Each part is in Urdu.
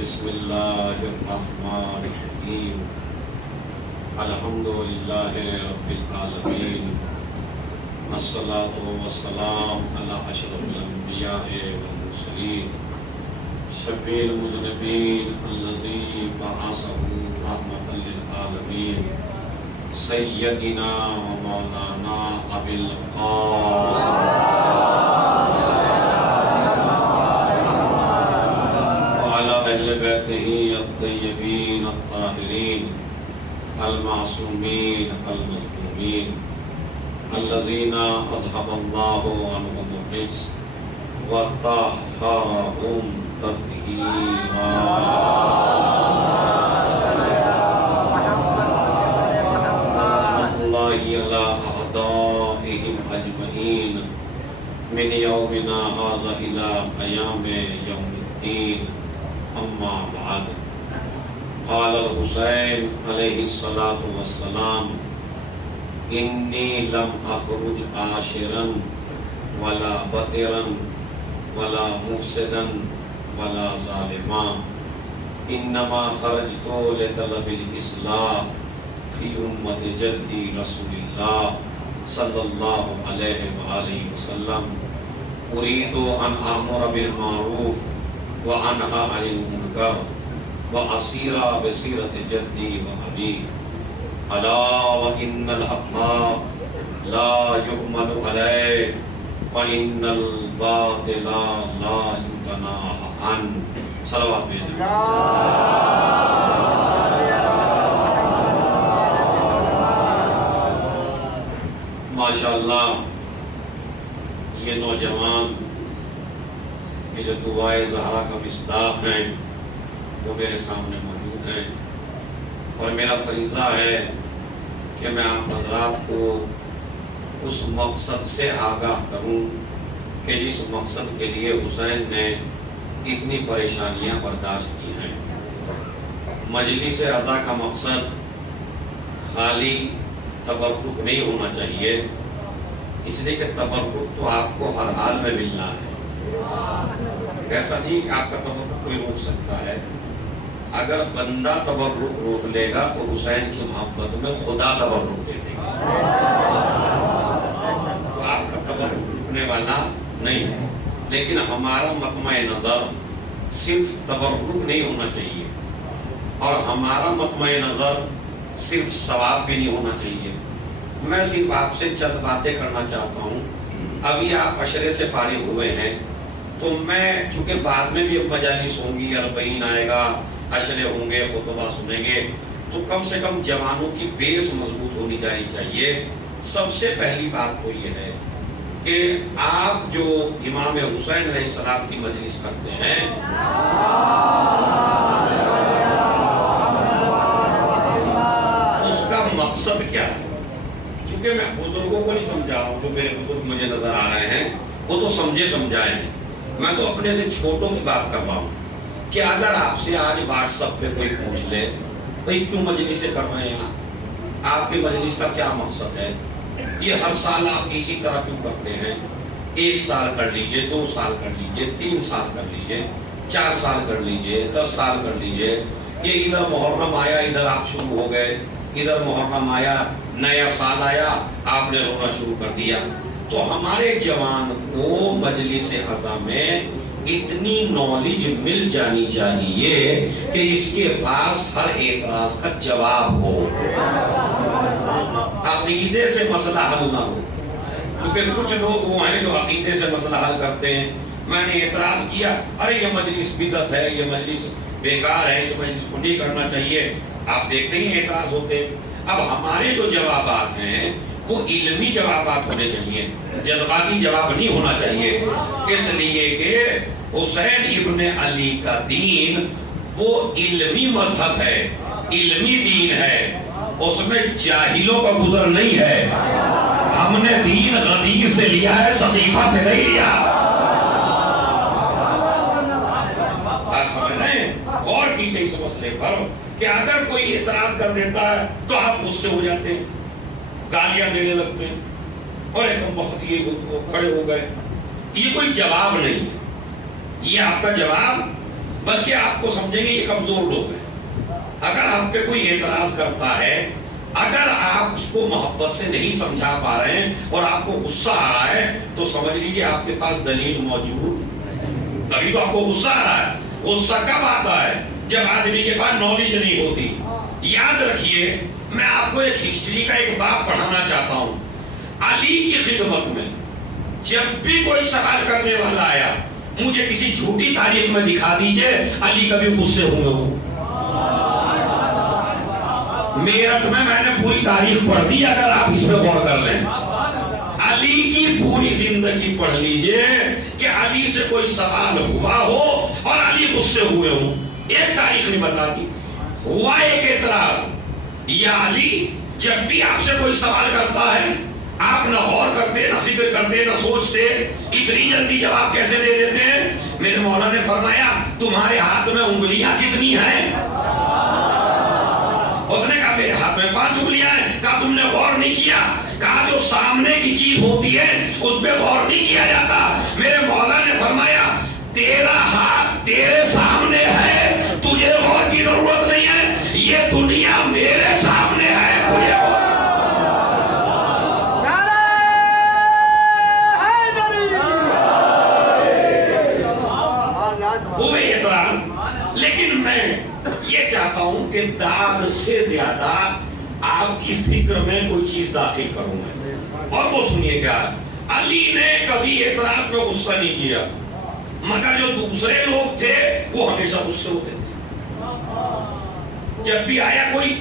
بسم اللہ الرحمن الرحیم الحمدللہ رب العالمین الصلاۃ والسلام علی اشرف الانبیاء والمرسلین شفیع المذنبین الذی بعثہ رحمۃ للعالمین سیدنا و مولانا ابی القاسم اہل بیتہ الطیبین الطاہرین المعصومین المظلومین الذین اذھب اللہ عنہم الرجس وطہرہم تطہیرا اللہ علی اعدائہم اجمعین من یومنا ھذا الی قیام یوم الدین اما بعد قال الحسین علیہ الصلاة والسلام انی لم اخرج عاشرا ولا بطرا ولا مفسدا ولا ظالما انما خرجت لطلب الاصلاح فی امت جدی رسول اللہ صلی اللہ علیہ وآلہ وسلم اريد ان آمر بالمعروف وانہا عن المنکر واسیر بسیرت جدی وابی الا وان الحق لا یؤمن علیہ وان الباطل لا یتناہى عنہ صلوات بھیجیں ماشاءاللہ یہ نوجوان یہ جو دعائے زہرا کا مصداق ہیں وہ میرے سامنے موجود ہیں اور میرا فریضہ ہے کہ میں آپ حضرات کو اس مقصد سے آگاہ کروں کہ جس مقصد کے لیے حسین نے اتنی پریشانیاں برداشت کی ہیں۔ مجلس عزا کا مقصد خالی تبرک نہیں ہونا چاہیے، اس لیے کہ تبرک تو آپ کو ہر حال میں ملنا ہے، ایسا نہیں کہ آپ کا تبرک کوئی روک سکتا ہے۔ اگر بندہ تبرک روک لے گا تو حسین کی محبت میں خدا تبرک دے دے گا، تو آپ کا تبرک روکنے والا نہیں ہے۔ لیکن ہمارا مطمع نظر صرف تبرک نہیں ہونا چاہیے، اور ہمارا مطمع نظر صرف ثواب بھی نہیں ہونا چاہیے۔ میں صرف آپ سے چند باتیں کرنا چاہتا ہوں۔ ابھی آپ عشرے سے فارغ ہوئے ہیں، تو میں چونکہ بعد میں بھی اب مجالس ہوں گی، اربعین آئے گا، عشرے ہوں گے، خطبہ سنیں گے، تو کم سے کم جوانوں کی بیس مضبوط ہونی جانی چاہیے۔ سب سے پہلی بات تو یہ ہے کہ آپ جو امام حسین علیہ السلام کی مجلس کرتے ہیں، اس کا مقصد کیا ہے؟ کیونکہ میں بزرگوں کو نہیں سمجھا رہا ہوں، جو میرے بزرگ مجھے نظر آ رہے ہیں وہ تو سمجھے سمجھائے ہیں، میں تو اپنے سے چھوٹوں کی بات کر رہا ہوں کہ اگر آپ سے آج واٹس ایپ پہ کوئی پوچھ لے بھئی کیوں مجلسیں کر رہے ہیں آپ کے مجلس کا کیا مقصد ہے، یہ ہر سال آپ اسی طرح کیوں کرتے ہیں، 1 سال کر لیجئے، 2 سال کر لیجئے، 3 سال کر لیجئے، 4 سال کر لیجئے، 10 سال کر لیجئے، یہ ادھر محرم آیا ادھر آپ شروع ہو گئے، ادھر محرم آیا نیا سال آیا آپ نے رونا شروع کر دیا۔ تو ہمارے جوان کو مجلس عزا میں اتنی نالج مل جانی چاہیے کہ اس کے پاس ہر اعتراض کا جواب ہو، عقیدے سے مسئلہ حل نہ ہو، کیونکہ کچھ لوگ وہ ہیں جو عقیدے سے مسئلہ حل کرتے ہیں۔ میں نے اعتراض کیا، ارے یہ مجلس بدعت ہے، یہ مجلس بیکار ہے، اس مجلس کو نہیں کرنا چاہیے، آپ دیکھتے ہی اعتراض ہوتے ہیں۔ اب ہمارے جو جوابات ہیں وہ علمی جوابات ہونے چاہیے، جذباتی جواب نہیں ہونا چاہیے، اس لیے کہ حسین ابن علی کا دین وہ علمی مذہب ہے، علمی دین ہے، اس میں جاہلوں کا گزر نہیں ہے۔ ہم نے دین غدیر سے لیا ہے، سقیفہ سے نہیں لیا۔ آپ سمجھ رہے ہیں؟ غور کیجئے اس مسئلے پر کہ اگر کوئی اعتراض کر دیتا ہے تو آپ غصے ہو جاتے ہیں، گالیاں دینے لگتے ہیں، اور ایک وقت یہ کھڑے ہو گئے۔ یہ کوئی جواب نہیں ہے، یہ آپ کا جواب بلکہ آپ کو سمجھیں گے یہ کمزور لوگ ہیں۔ اگر آپ پہ کوئی اعتراض کرتا ہے، اگر آپ اس کو محبت سے نہیں سمجھا پا رہے ہیں اور آپ کو غصہ آ رہا ہے تو سمجھ لیجیے آپ کے پاس دلیل موجود، تبھی تو آپ کو غصہ آ رہا ہے۔ غصہ کب آتا ہے؟ جب آدمی کے پاس نالج نہیں ہوتی۔ یاد رکھیے، میں آپ کو ایک ہسٹری کا ایک باب پڑھانا چاہتا ہوں۔ علی کی خدمت میں جب بھی کوئی سوال کرنے والا آیا، مجھے کسی جھوٹی تاریخ میں دکھا دیجئے علی کبھی غصے ہوئے ہوں۔ میرٹھ میں نے پوری تاریخ پڑھ دی، اگر آپ اس پہ غور کر لیں، علی کی پوری زندگی پڑھ لیجئے کہ علی سے کوئی سوال ہوا ہو اور علی غصے ہوئے ہوں، ایک تاریخ نہیں بتاتی۔ ہوا ایک اعتراض، یا علی جب بھی آپ سے کوئی سوال کرتا ہے آپ نہ غور کرتے، نہ فکر کرتے، نہ سوچتے، اتنی جلدی جواب کیسے دے دیتے ہیں؟ میرے مولا نے فرمایا تمہارے ہاتھ میں انگلیاں کتنی ہیں؟ اس نے کہا میرے ہاتھ میں 5 انگلیاں ہیں۔ کہا تم نے غور نہیں کیا؟ کہا جو سامنے کی چیز ہوتی ہے اس پہ غور نہیں کیا جاتا۔ میرے مولا نے فرمایا تیرا ہاتھ تیرے سامنے ہے، تجھے غور کی ضرورت نہیں ہے، یہ دنیا میرے سامنے ہے، مجھے غور۔ ہوئے اعتراض، لیکن میں یہ چاہتا ہوں کہ داد سے زیادہ آپ کی فکر میں کوئی چیز داخل کروں میں، اور وہ سنیے گا، علی نے کبھی اعتراض میں غصہ نہیں کیا، مگر جو دوسرے لوگ تھے وہ ہمیشہ غصے ہوتے تھے۔ جب بھی آیا کوئی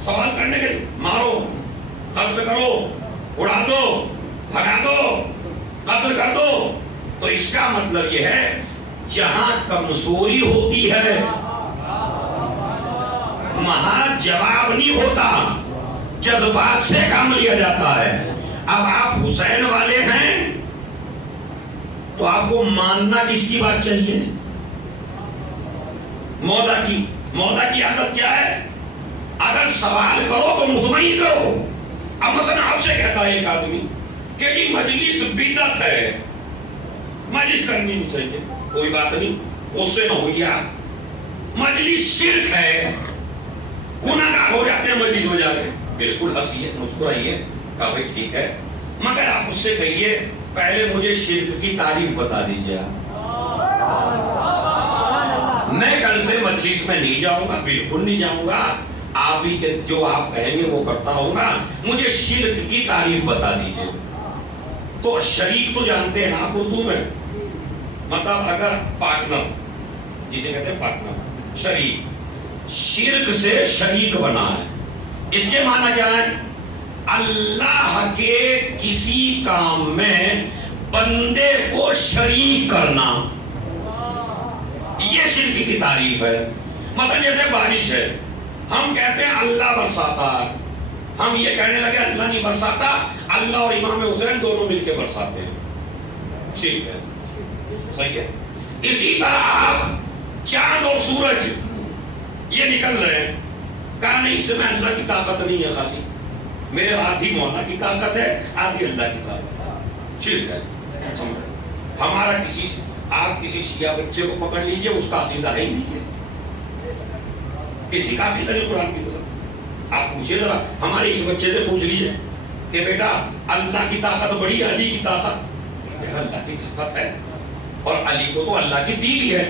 سوال کرنے کے لیے، مارو، قتل کرو، اڑا دو، بھگا دو، قتل کر دو، تو اس کا مطلب یہ ہے جہاں کمزوری ہوتی ہے وہاں جواب نہیں ہوتا، جذبات سے کام لیا جاتا ہے۔ اب آپ حسین والے ہیں تو آپ کو ماننا کس کی بات چاہیے؟ مولا کی عادت کیا ہے؟ اگر سوال کرو تو مطمئن کرو۔ اب مثلا آپ سے کہتا ہے ایک آدمی کہ یہ مجلس بدعت ہے، مجلس کرنی نہیں چاہیے، کوئی بات نہیں، غصے نہ ہوئیے آپ۔ مجلس شرک ہے، گناہگار ہو جاتے ہیں مجلس میں جا کے، بالکل ہنسیے، مسکرائیے، کہا بھائی ٹھیک ہے، مگر آپ اس سے کہیے پہلے مجھے شرک کی تعریف بتا دیجیے۔ میں کل سے مجلس میں نہیں جاؤں گا، بالکل نہیں جاؤں گا، آپ ہی کے جو آپ کہیں گے وہ کرتا رہوں گا، مجھے شرک کی تعریف بتا دیجیے۔ تو شریک تو جانتے ہیں نا آپ اردو میں، مطلب اگر پارٹنر، جسے کہتے ہیں پارٹنر، شریک، شرک سے شریک بنا ہے، اس کے معنی کیا ہے؟ اللہ کے کسی کام میں بندے کو شریک کرنا، یہ شرک کی تعریف ہے۔ مثلا جیسے بارش ہے، ہم کہتے ہیں اللہ برساتا ہے، ہم یہ کہنے لگے اللہ نہیں برساتا، اللہ اور امام حسین دونوں مل کے برساتے ہیں، شرک ہے، صحیح ہے۔ اسی طرح آپ چاند اور سورج یہ نکل رہے ہیں، کہا نہیں اس میں اللہ کی طاقت نہیں ہے، خالی میرے آدھی مولا کی طاقت ہے، آدھی اللہ کی طاقت، شرک ہے۔ ہمارا آپ کسی شیعہ بچے کو پکڑ لیجئے، اس کا عقیدہ ہی نہیں ہے، کسی کا عقیدہ نہیں قرآن کی طرف۔ آپ پوچھئے ذرا ہمارے اس بچے سے پوچھ لیجئے کہ بیٹا اللہ کی طاقت بڑی ہے، علی کی طاقت؟ اللہ کی طاقت ہے، اور علی کو تو اللہ کی دی بھی ہے۔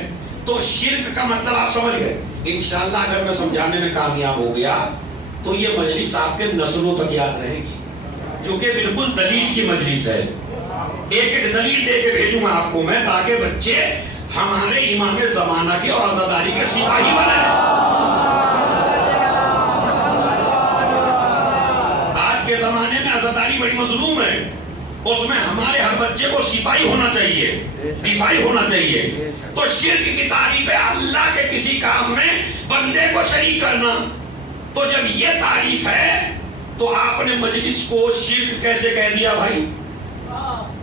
تو شرک کا مطلب آپ سمجھ گئے۔ انشاءاللہ اگر میں سمجھانے میں کامیاب ہو گیا تو یہ مجلس آپ کے نسلوں تک یاد رہے گی، چونکہ بالکل دلیل کی مجلس ہے۔ ایک ایک دلیل دے کے بھیجوں گا آپ کو میں، تاکہ بچے ہمارے امام زمانہ کے اور عزاداری کے سپاہی بنائیں۔ آج کے زمانے میں عزاداری بڑی مظلوم ہے، اس میں ہمارے ہر بچے کو سپاہی ہونا چاہیے، دفاعی ہونا چاہیے۔ تو شرک کی تعریف ہے اللہ کے کسی کام میں بندے کو شریک کرنا۔ تو جب یہ تعریف ہے تو آپ نے مجلس کو شرک کیسے کہہ دیا بھائی؟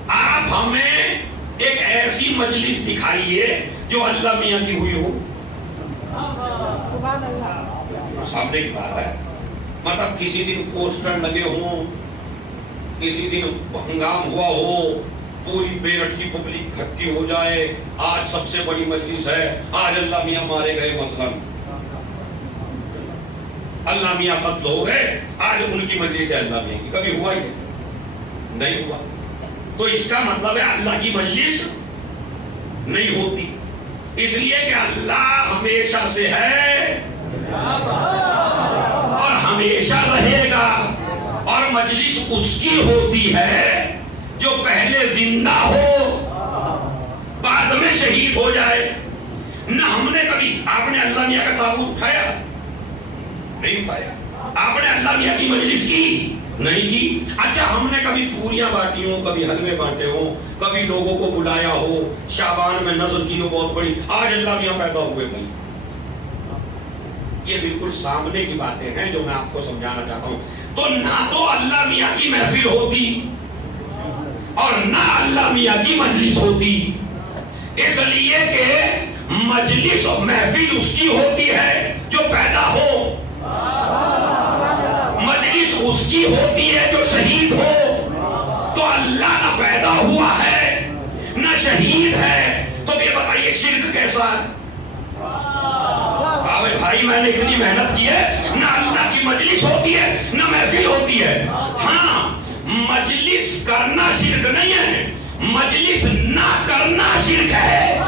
آپ ہمیں ایک ایسی مجلس دکھائیے جو اللہ میاں کی ہوئی ہو، سامنے کی بات ہے۔ مطلب کسی دن پوسٹر لگے ہوں، کسی دن ہنگام ہوا ہو، پوری بیرٹ کی پبلک اکٹھی ہو جائے، آج سب سے بڑی مجلس ہے، آج اللہ میاں مارے گئے، مثلاً اللہ میاں قتل ہو گئے، آج ان کی مجلس ہے اللہ میاں کی، کبھی ہوا ہی نہیں ہوا؟ تو اس کا مطلب ہے اللہ کی مجلس نہیں ہوتی، اس لیے کہ اللہ ہمیشہ سے ہے اور ہمیشہ رہے گا، اور مجلس اس کی ہوتی ہے جو پہلے زندہ ہو بعد میں شہید ہو جائے۔ نہ ہم نے کبھی، آپ نے اللہ میاں کا تابوت اٹھایا؟ نہیں اٹھایا۔ آپ نے اللہ میاں کی مجلس کی؟ نہیں کی۔ اچھا، ہم نے کبھی پوریاں بانٹی ہوں، کبھی حلوے بانٹے ہوں، کبھی لوگوں کو بلایا ہو، شعبان میں نظر کی ہو بہت بڑی، آج اللہ میاں پیدا ہوئے بھائی، یہ بالکل سامنے کی باتیں ہیں جو میں آپ کو سمجھانا چاہتا ہوں۔ تو نہ تو اللہ میاں کی محفل ہوتی اور نہ اللہ میاں کی مجلس ہوتی، اس لیے کہ مجلس اور محفل اس کی ہوتی ہے جو پیدا ہو، مجلس اس کی ہوتی ہے جو شہید ہو۔ تو اللہ نہ پیدا ہوا ہے نہ شہید ہے، تو یہ بتائیے شرک کیسا ہے؟ بھائی میں نے اتنی محنت کی ہے، نہ اللہ کی مجلس ہوتی ہے نہ محفل ہوتی ہے۔ ہاں، مجلس کرنا شرک نہیں ہے، مجلس نہ کرنا شرک ہے۔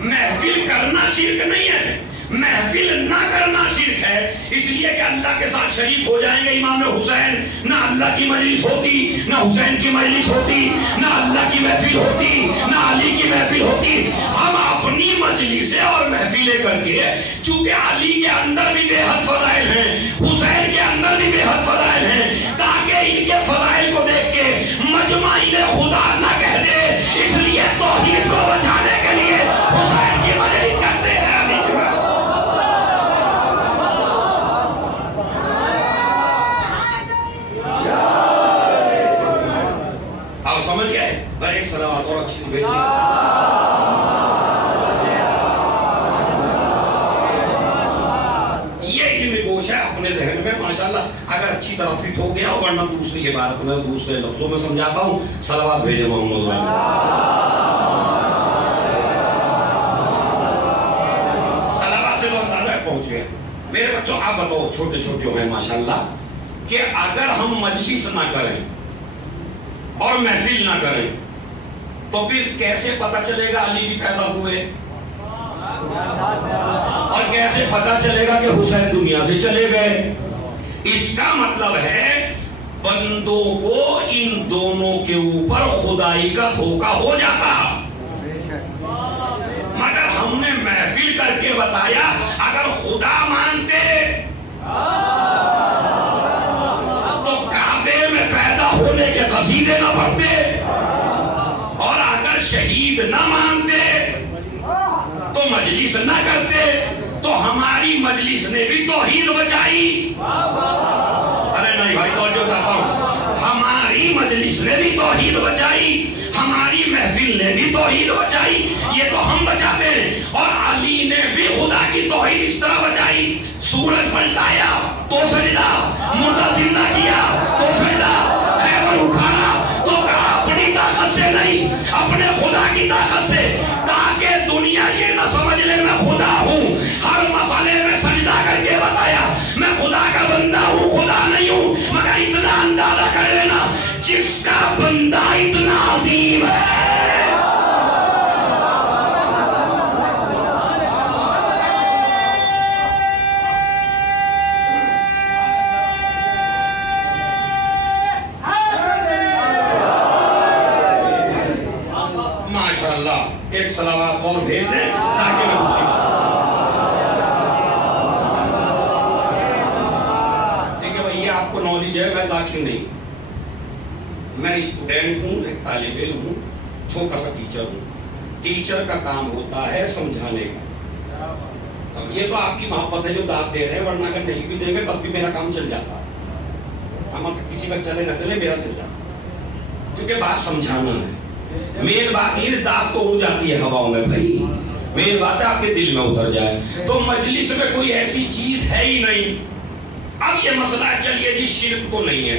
محفل کرنا شرک نہیں ہے، محفل نہ کرنا شرک ہے، اس لیے کہ اللہ کے ساتھ شریک ہو جائیں گے امام حسین، نہ اللہ کی مجلس ہوتی، نہ حسین کی مجلس ہوتی، نہ اللہ کی محفل ہوتی، نہ علی کی محفل ہوتی۔ ہم اپنی مجلسیں اور محفلیں کر کے، چونکہ علی کے اندر بھی بے حد فضائل ہیں، حسین کے اندر بھی بے حد فضائل ہیں، تاکہ ان کے فضائل کو دیکھ کے مجمعین خدا نہ کہہ دے، اس لیے توحید کو بچانے کے لیے حسین کی مجلس کرتے ہیں، علی کی مجلس۔ آپ سمجھ گئے؟ پر ایک صلوات اور اچھی سی بھیج دیں۔ یہ علم گوش ہے اپنے ذہن میں، ماشاءاللہ اگر اچھی طرح فٹ ہو گیا، ورنہ دوسری عبارت میں دوسرے لفظوں میں سمجھاتا ہوں۔ صلوات بھیجے محمد علیہ۔ صلوات سے تو اندازہ پہنچ گئے۔ میرے بچوں آپ بتاؤ، چھوٹے چھوٹے جو ہیں ماشاءاللہ، کہ اگر ہم مجلس نہ کریں اور محفل نہ کریں تو پھر کیسے پتہ چلے گا علی بھی پیدا ہوئے، اور کیسے پتہ چلے گا کہ حسین دنیا سے چلے گئے؟ اس کا مطلب ہے بندوں کو ان دونوں کے اوپر خدائی کا دھوکہ ہو جاتا، مگر ہم نے محفل کر کے بتایا اگر خدا مانتے تو کعبے میں پیدا ہونے کے قصیدے نہ پڑھتے، اور اگر شہید نہ مانتے تو مجلس نہ کرتے، تو ہماری مجلس نے بھی توحید بچائی۔ ارے نہیں بھائی، توجہ کرتا ہوں، ہماری مجلس نے بھی توحید بچائی، ہماری محفل نے بھی توحید بچائی، یہ تو ہم بچاتے ہیں، اور علی نے بھی خدا کی توحید اس طرح بچائی، سورج پلٹایا تو سجدہ، مردہ زندہ کیا تو سجدہ، خیبر اٹھانا تو کہا اپنی طاقت سے نہیں، اپنے خدا کی طاقت سے، تاکہ دنیا یہ نہ سمجھ لے میں خدا ہوں، ہر مسئلے میں سجدہ کر کے بتایا میں خدا کا بندہ ہوں، خدا نہیں ہوں، مگر اتنا اندازہ کر لینا جس کا بندہ اتنا عظیم ہے۔ ایک صلوات اور بھیج دیں تاکہ میں دوسری بات دیکھیں بھائی، یہ آپ کو نالج ہے، میں ذاکر نہیں، میں اسٹوڈنٹ ہوں، ایک طالب علم ہوں، چھوٹا سا ٹیچر ہوں۔ ٹیچر کا کام ہوتا ہے سمجھانے کا، یہ تو آپ کی محبت ہے جو داد دے رہے ہیں، ورنہ اگر نہیں بھی دیں گے تب بھی میرا کام چل جاتا، ہم کسی کا چلے نہ چلے میرا چل جاتا، کیونکہ بات سمجھانا ہے۔ مین بات یہ داد تو اڑ جاتی ہے ہواؤں میں بھائی، مین بات ہے آپ کے دل میں اتر جائے۔ تو مجلس میں کوئی ایسی چیز ہے ہی نہیں۔ اب یہ مسئلہ چلیے جی شرک تو نہیں ہے،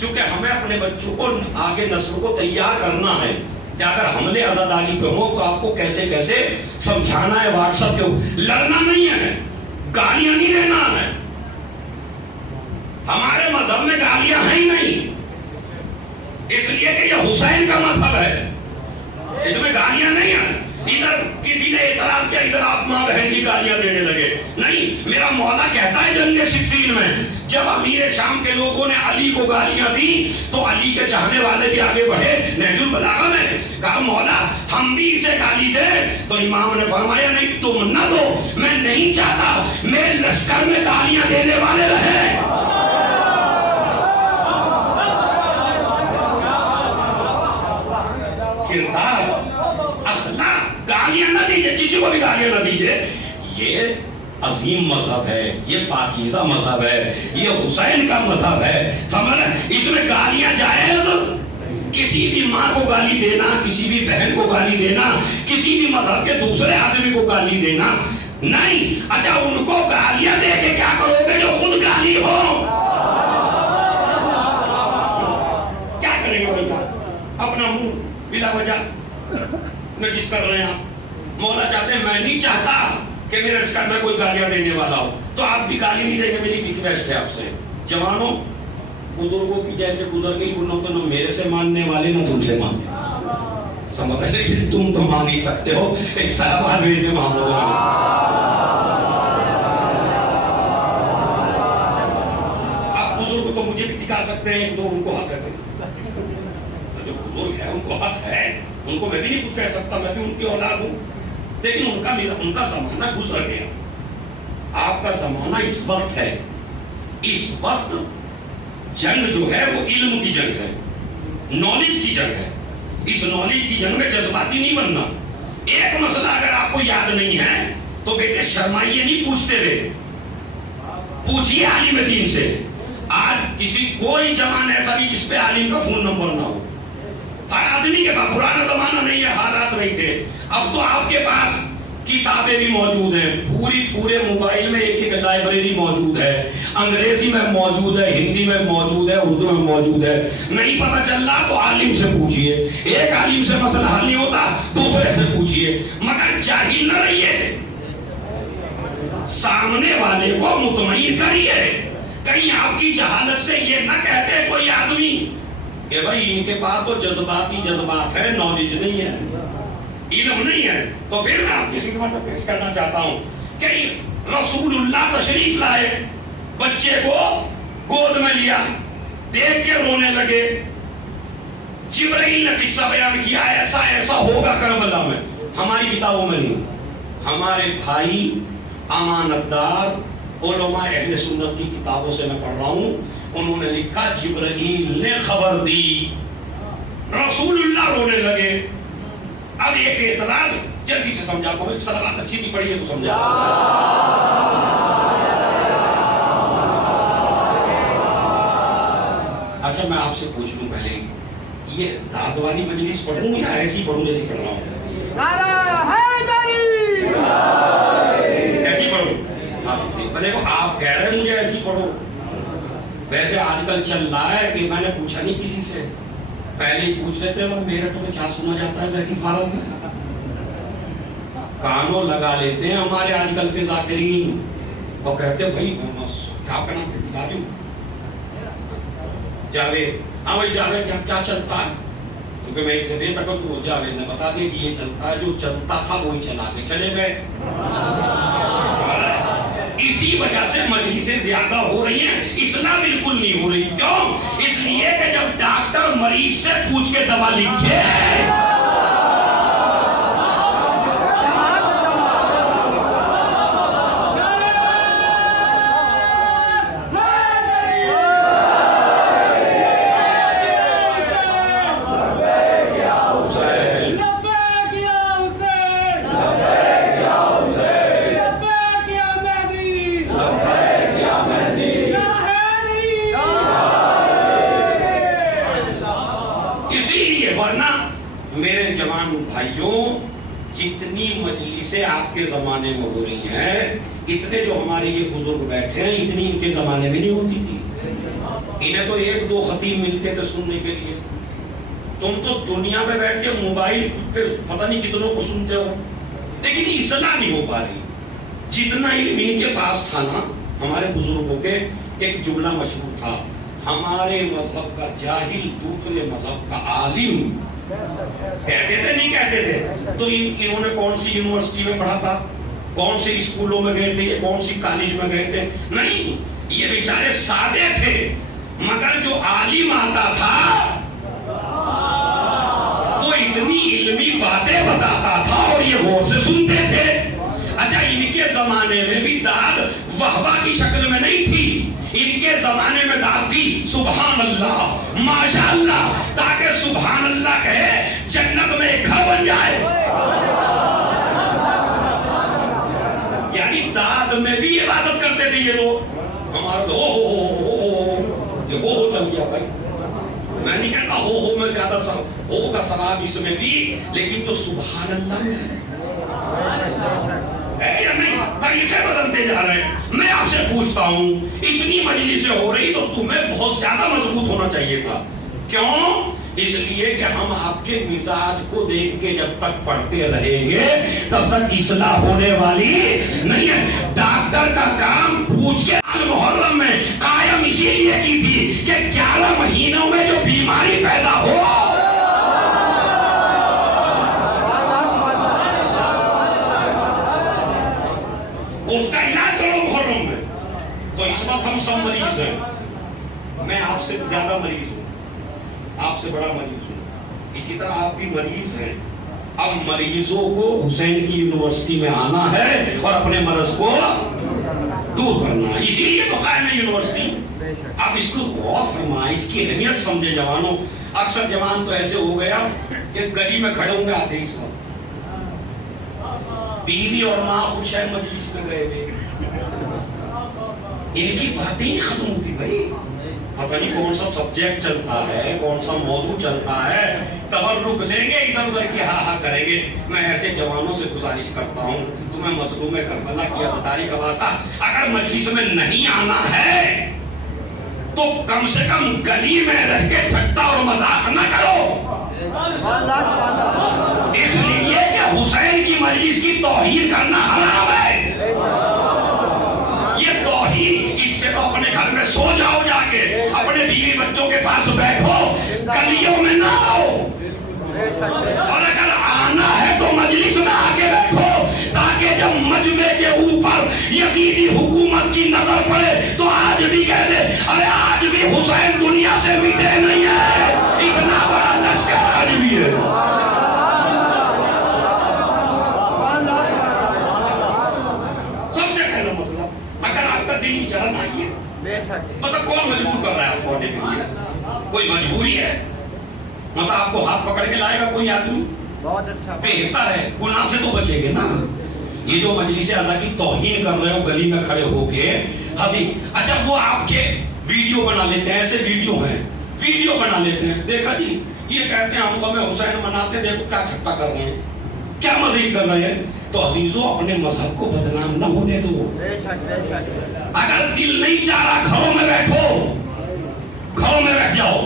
چونکہ ہمیں اپنے بچوں کو آگے نسل کو تیار کرنا ہے کہ اگر حملے حضرت علی پہ ہو تو آپ کو کیسے کیسے سمجھانا ہے. واٹس ایپ پہ لڑنا نہیں ہے, گالیاں نہیں دینا ہے. ہمارے مذہب میں گالیاں ہیں ہی نہیں, اس لیے کہ یہ حسین کا مذہب ہے, اس میں گالیاں نہیں ہیں. ادھر کسی نے اعتراض کیا, ادھر آپ ماں بہن کی گالیاں دینے لگے. نہیں, میرا مولا کہتا ہے جنگ صفین میں جب امیر شام کے لوگوں نے علی کو گالیاں دی تو علی کے چاہنے والے بھی آگے بڑھے. نہج البلاغہ میں کہا مولا ہم بھی اسے گالی دے, تو امام نے فرمایا نہیں تم نہ دو, میں نہیں چاہتا میرے لشکر میں گالیاں دینے والے رہے. کردار, اخلاق, گالیاں نہ دیجئے, کسی کو بھی گالیاں نہ دیجئے. یہ عظیم مذہب ہے, یہ پاکیزہ مذہب ہے, یہ حسین کا مذہب ہے. سمجھ رہے, اس میں گالیاں جائز, کسی بھی ماں کو گالی دینا, کسی بھی بہن کو گالی دینا, کسی بھی مذہب کے دوسرے آدمی کو گالی دینا نہیں. اچھا ان کو گالیاں دے کے کیا کرو گے جو خود گالی ہو؟ کیا کریں گے بھائی؟ اپنا منہ بلا وجہ نجس کر رہے ہیں آپ. مولا چاہتے ہیں, میں نہیں چاہتا کہ میرے اسکر میں کوئی گالیاں دینے والا ہو, تو آپ بھی گالی نہیں دیں گے. میری ریکویسٹ ہے آپ سے, جوانوں بزرگوں کی جیسے گزر گئی انہوں تو نہ میرے سے ماننے والے نہ تم سے ماننے, سمجھ رہے, لیکن تم تو مان ہی سکتے ہو. ایک صحابہ میں معاملہ آپ بزرگ تو مجھے بھی ٹکا سکتے ہیں, ان کو حق ہے, جو بزرگ ہے ان کو حق ہے, ان کو میں بھی نہیں کچھ کہہ سکتا, میں بھی ان کی اولاد ہوں. لیکن ان کا زمانہ گزر گیا, آپ کا زمانہ اس وقت ہے. اس وقت جنگ جو ہے وہ علم کی جنگ ہے, نالج کی جنگ ہے. اس نالج کی جنگ میں جذباتی نہیں بننا. ایک مسئلہ اگر آپ کو یاد نہیں ہے تو بیٹے شرمائیے نہیں, پوچھتے رہے, پوچھئے عالم دین سے. آج کسی کوئی جوان ایسا نہیں جس پہ عالم کا فون نمبر نہ ہو. ہر آدمی کے پاس, پرانا زمانہ نہیں ہے, حالات نہیں تھے. اب تو آپ کے پاس کتابیں بھی موجود ہیں, پورے موبائل میں ایک ایک لائبریری موجود ہے, انگریزی میں موجود ہے, ہندی میں موجود ہے, اردو میں موجود ہے. نہیں پتہ چل رہا تو عالم سے پوچھئے. ایک عالم سے مسئلہ حل نہیں ہوتا, دوسرے سے پوچھئے. مگر جاہل نہ رہیے, سامنے والے کو مطمئن کریے. کہیں آپ کی جہالت سے یہ نہ کہتے کوئی آدمی کہ بھائی ان کے پاس تو جذبات ہے, نالج نہیں ہے, علم نہیں ہے. تو پھر میں آپ کی خدمت میں پیش کرنا چاہتا ہوں کہ رسول اللہ تشریف لائے, بچے کو گود میں لیا, دیکھ کے رونے لگے. جبرائیل نے قصہ بیان کیا, ایسا ایسا ہوگا کربلا میں. ہماری کتابوں میں نہیں, ہمارے بھائی امانتدار علماء اہل سنت کی کتابوں سے میں پڑھ رہا ہوں. انہوں نے لکھا جبرائیل نے خبر دی, رسول اللہ رونے لگے. اب ایک اعتراض جلدی سے سمجھاتا ہوں, ایک صلوات اچھی کی پڑھی ہے تو سمجھا. اچھا میں آپ سے پوچھ لوں پہلے, یہ داد والی مجلس پڑھوں یا ایسی پڑھوں جیسی پڑھ رہا ہوں؟ ایسی پڑھوں؟ دیکھو آپ کہہ رہے ہیں مجھے ایسی پڑھو. ویسے آج کل چل رہا ہے کہ میں نے پوچھا نہیں کسی سے, پہلے ہی پوچھ لیتے ہیں میرٹ میں کیا سنا جاتا ہے ذہنی فارم میں, کانوں لگا لیتے ہیں ہمارے آج کل کے ذاکرین اور کہتے ہیں بھائی کیا کرنا ہے جاوید, ہاں بھائی جاوید کیا چلتا ہے, کیونکہ میں اسے بے تکلف ہو, جاوید نے بتا دیا کہ یہ چلتا ہے, جو چلتا تھا وہی چلا کے چلے گئے. اسی وجہ سے مجلسیں زیادہ ہو رہی ہیں, اصلاح بالکل نہیں ہو رہی. کیوں؟ اس لیے کہ جب ڈاکٹر مریض سے پوچھ کے دوا لکھے جتنی مجلسیں آپ کے زمانے میں ہو رہی ہیں, اتنے جو ہمارے یہ بزرگ بیٹھے ہیں اتنی ان کے زمانے میں نہیں ہوتی تھی. انہیں تو ایک دو خطیب ملتے تھے سننے کے لیے، تم تو دنیا میں بیٹھ کے موبائل پہ پتہ نہیں کتنوں کو سنتے ہو، لیکن اصلاح نہیں ہو پا رہی۔ جتنا علم ان کے پاس تھا نا، ہمارے بزرگوں کے ایک جملہ مشہور تھا، ہمارے مذہب کا جاہل دوسرے مذہب کا عالم، کہتے تھے نہیں کہتے تھے؟ تو انہوں نے کون سی یونیورسٹی میں پڑھا تھا، کون سے اسکولوں میں گئے تھے، یہ کون سی کالج میں گئے تھے؟ نہیں، یہ بیچارے سادے تھے، مگر جو عالم آتا تھا وہ اتنی علمی باتیں بتاتا تھا اور یہ غور سے سنتے تھے۔ اچھا، ان کے زمانے میں بھی داد وہبہ کی شکل میں نہیں تھی، ان کے زمانے میں داد تھی سبحان اللہ ماشاء اللہ، تاکہ سبحان اللہ کہے جنت میں ایک گھر بن جائے۔ یعنی داد میں بھی عبادت کرتے تھے یہ لوگ، ہمارا تو ہو چل گیا بھائی، میں نہیں کہتا ہو میں زیادہ ہو کا ثواب اس میں بھی، لیکن تو سبحان اللہ میں ہے یا نہیں؟ طریقے بدلتے جا رہے ہیں۔ میں آپ سے پوچھتا ہوں، اتنی مجلسیں ہو رہی تو تمہیں بہت زیادہ مضبوط ہونا چاہیے تھا، کیوں؟ اس لیے کہ ہم آپ کے مزاج کو دیکھ کے جب تک پڑھتے رہیں گے تب تک اصلاح ہونے والی نہیں ہے۔ ڈاکٹر کا کام پوچھ کے محرم میں قائم اسی لیے کی تھی کہ 11 مہینوں میں جو بیماری پیدا ہو اس کا علاج کرو محرم میں۔ تو اس وقت ہم سب مریض ہیں، میں آپ سے زیادہ مریض ہوں، آپ سے بڑا مریض ہوں، اسی طرح آپ بھی مریض ہیں۔ اب مریضوں کو حسین کی یونیورسٹی میں آنا ہے اور اپنے مرض کو دور کرنا ہے، اسی لیے تو قائم ہے یونیورسٹی۔ اب اس کو غور فرمائیں، اس کی اہمیت سمجھے جوانوں۔ اکثر جوان تو ایسے ہو گیا کہ گلی میں کھڑے ہوں گے آتے ہی سب، بیوی اور ماں خود شاید مجلس میں گئے ہوئے، ان کی باتیں نہیں ختم ہوتی بھائی، پتہ نہیں کون سا سبجیکٹ چلتا ہے، کون سا موضوع چلتا ہے، تبرک لیں گے، ادھر ادھر کی ہاں ہاں کریں گے۔ میں ایسے جوانوں سے گزارش کرتا ہوں، تمہیں مظلوم کربلا کی عزاداری کا واسطہ، اگر مجلس میں نہیں آنا ہے تو کم سے کم گلی میں رہ کے ٹھٹا اور مذاق نہ کرو، اس لیے کہ حسین کی مجلس کی توہین کرنا حرام ہے۔ یہ توہین، اس سے تو اپنے گھر میں سو جاؤ، جا کے اپنے بیوی بچوں کے پاس بیٹھو، گلیوں میں نہ آؤ، اور اگر آنا ہے تو مجلس میں آ کے بیٹھو، تاکہ جب مجمع کے اوپر یزیدی حکومت کی نظر پڑے تو آج بھی کہہ دے ارے آج بھی حسین دنیا سے مٹے نہیں ہے، اتنا بڑا لشکر آج بھی ہے۔ سب سے پہلا مسئلہ، اگر آپ کا دل چلا نہ آئیے، مطلب کون مجبور کر رہا ہے آپ کو آنے کے لیے؟ کوئی مجبوری ہے؟ مطلب آپ کو ہاتھ پکڑ کے لائے گا کوئی آدمی؟ بہتر ہے، گناہ سے تو بچیں گے نا۔ یہ جو مجلس اعلیٰ کی توہین کر رہے ہو گلی میں کھڑے ہو کے ہنسی، اچھا وہ آپ کے ویڈیو بنا لیتے ہیں، ایسے ویڈیو ہیں، ویڈیو بنا لیتے ہیں، دیکھا جی یہ کہتے ہیں ہم کو میں حسین مناتے، دیکھو کیا ٹھٹا کر رہے ہیں، کیا مزید کر رہے ہیں۔ تو عزیزو اپنے مذہب کو بدنام نہ ہونے دو۔ اگر دل نہیں چاہ رہا گھروں میں بیٹھو، گھروں میں بیٹھ جاؤ،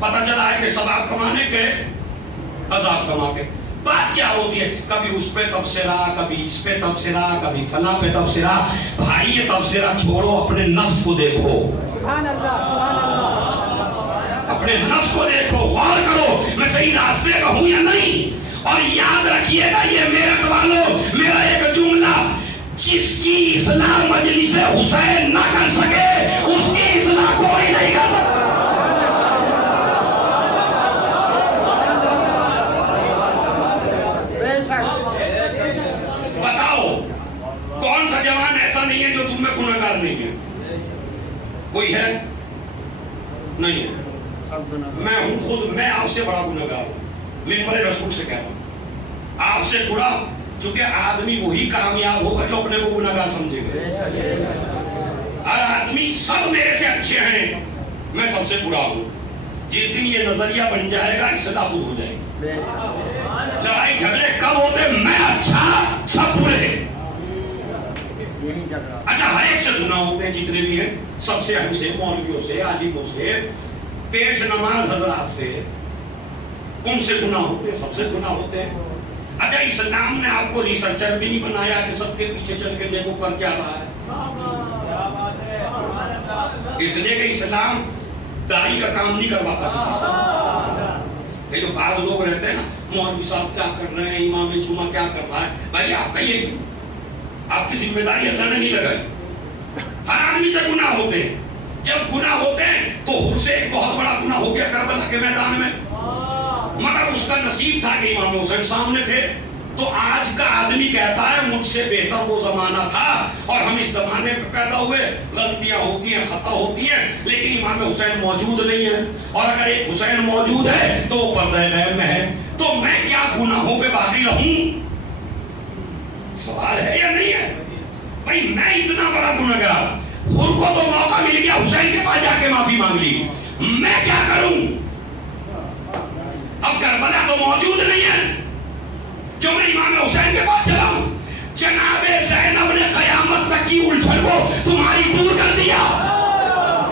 پتہ چلا ہے کہ ثواب کمانے کے عذاب کما کے، بات کیا ہوتی ہے، کبھی اس پہ تبصرہ، کبھی اس پہ تبصرہ، کبھی فلاں پہ تبصرہ۔ بھائی یہ تبصرہ چھوڑو، اپنے نفس کو دیکھو، اپنے نفس کو دیکھو، غور کرو میں صحیح راستے پہ ہوں یا نہیں۔ اور یاد رکھیے گا یہ میرے والوں، میرا ایک جملہ، جس کی اصلاح مجلس حسین نہ کر سکے اس کی اصلاح کوئی نہیں کر سکتا۔ بتاؤ کون سا جوان ایسا نہیں ہے جو تم میں گناہگار نہیں ہے؟ کوئی ہے؟ نہیں ہے۔ میں ہوں خود، میں آپ سے بڑا گناہگار ہوں، منبر رسول سے کہہ رہا ہوں، آپ سے برا، چونکہ آدمی وہی کامیاب ہوگا جو اپنے کو گناہگار سمجھے گا۔ ہر آدمی، سب میرے سے اچھے ہیں، میں سب سے برا ہوں۔ جس دن یہ نظریہ بن جائے گا اصلاح خود ہو جائے گی۔ لڑائی جھگڑے کب ہوتے؟ میں اچھا سب برے، اچھا ہر ایک سے گناہ ہوتے ہیں جتنے بھی ہیں، سب سے ہم سے، مولویوں سے، عالموں سے، پیش نماز حضرات سے، ان سے گناہ ہوتے ہیں، سب سے گناہ ہوتے ہیں۔ اچھا اسلام نے آپ کو ریسرچر بھی نہیں بنایا کہ سب کے پیچھے چل کے دیکھو کر کیا رہا ہے، اس لیے کہ اسلام دائی کا کام نہیں کرواتا کسی سے۔ یہ جو بعض لوگ رہتے ہیں نا، مولوی صاحب کیا کر رہے ہیں، امام جمعہ کیا کر رہا ہے، بھائی آپ کا یہ آپ کی ذمہ داری اللہ نے نہیں لگائی۔ ہر آدمی سے گناہ ہوتے ہیں، جب گناہ ہوتے ہیں تو حر سے ایک بہت بڑا گناہ ہو گیا کربلا کے میدان میں، مگر اس کا نصیب تھا کہ امام حسین سامنے تھے۔ تو آج کا آدمی کہتا ہے مجھ سے بہتر وہ زمانہ تھا اور ہم اس زمانے میں پیدا ہوئے، غلطیاں ہوتی ہیں، خطا ہوتی ہیں، لیکن امام حسین موجود نہیں ہے، اور اگر ایک حسین موجود ہے تو وہ پردہ غیب میں ہے، تو میں کیا گناہوں پہ باقی رہوں؟ سوال ہے یا نہیں ہے؟ بھائی میں اتنا بڑا گنہگار، حر کو تو موقع مل گیا حسین کے پاس جا کے معافی مانگ لی، میں کیا کروں؟ اب کربلا تو موجود نہیں ہے، جو میں امام حسین کے پاس چلا ہوں، جناب زینب نے قیامت تک کی الجھن کو تمہاری دور کر دیا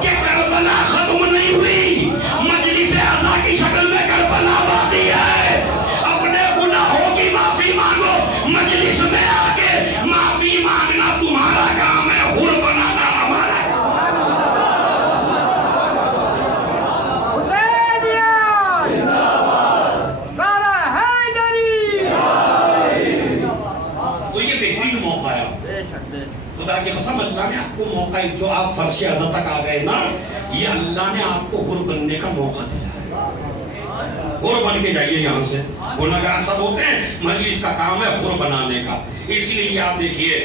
کہ کربلا ختم نہیں ہوئی، مجلس اعزا کی شکل میں کربلا باقی ہے۔ اپنے گناہوں کی معافی مانگو، مجلس میں آ کے معافی مانگنا تمہارا کام ہے، حر بنانا ہمارا کام ہے۔ تو یہ بہترین موقع ہے، خدا کی قسم اللہ نے آپ کو موقع، جو آپ فرش اعزا تک آ گئے نا، یہ اللہ نے آپ کو حر بننے کا موقع دیا ہے۔ حر بن کے جائیے یہاں سے، گناہگار سب ہوتے ہیں، مجلس کا کام ہے حر بنانے کا۔ اسی لیے آپ دیکھیے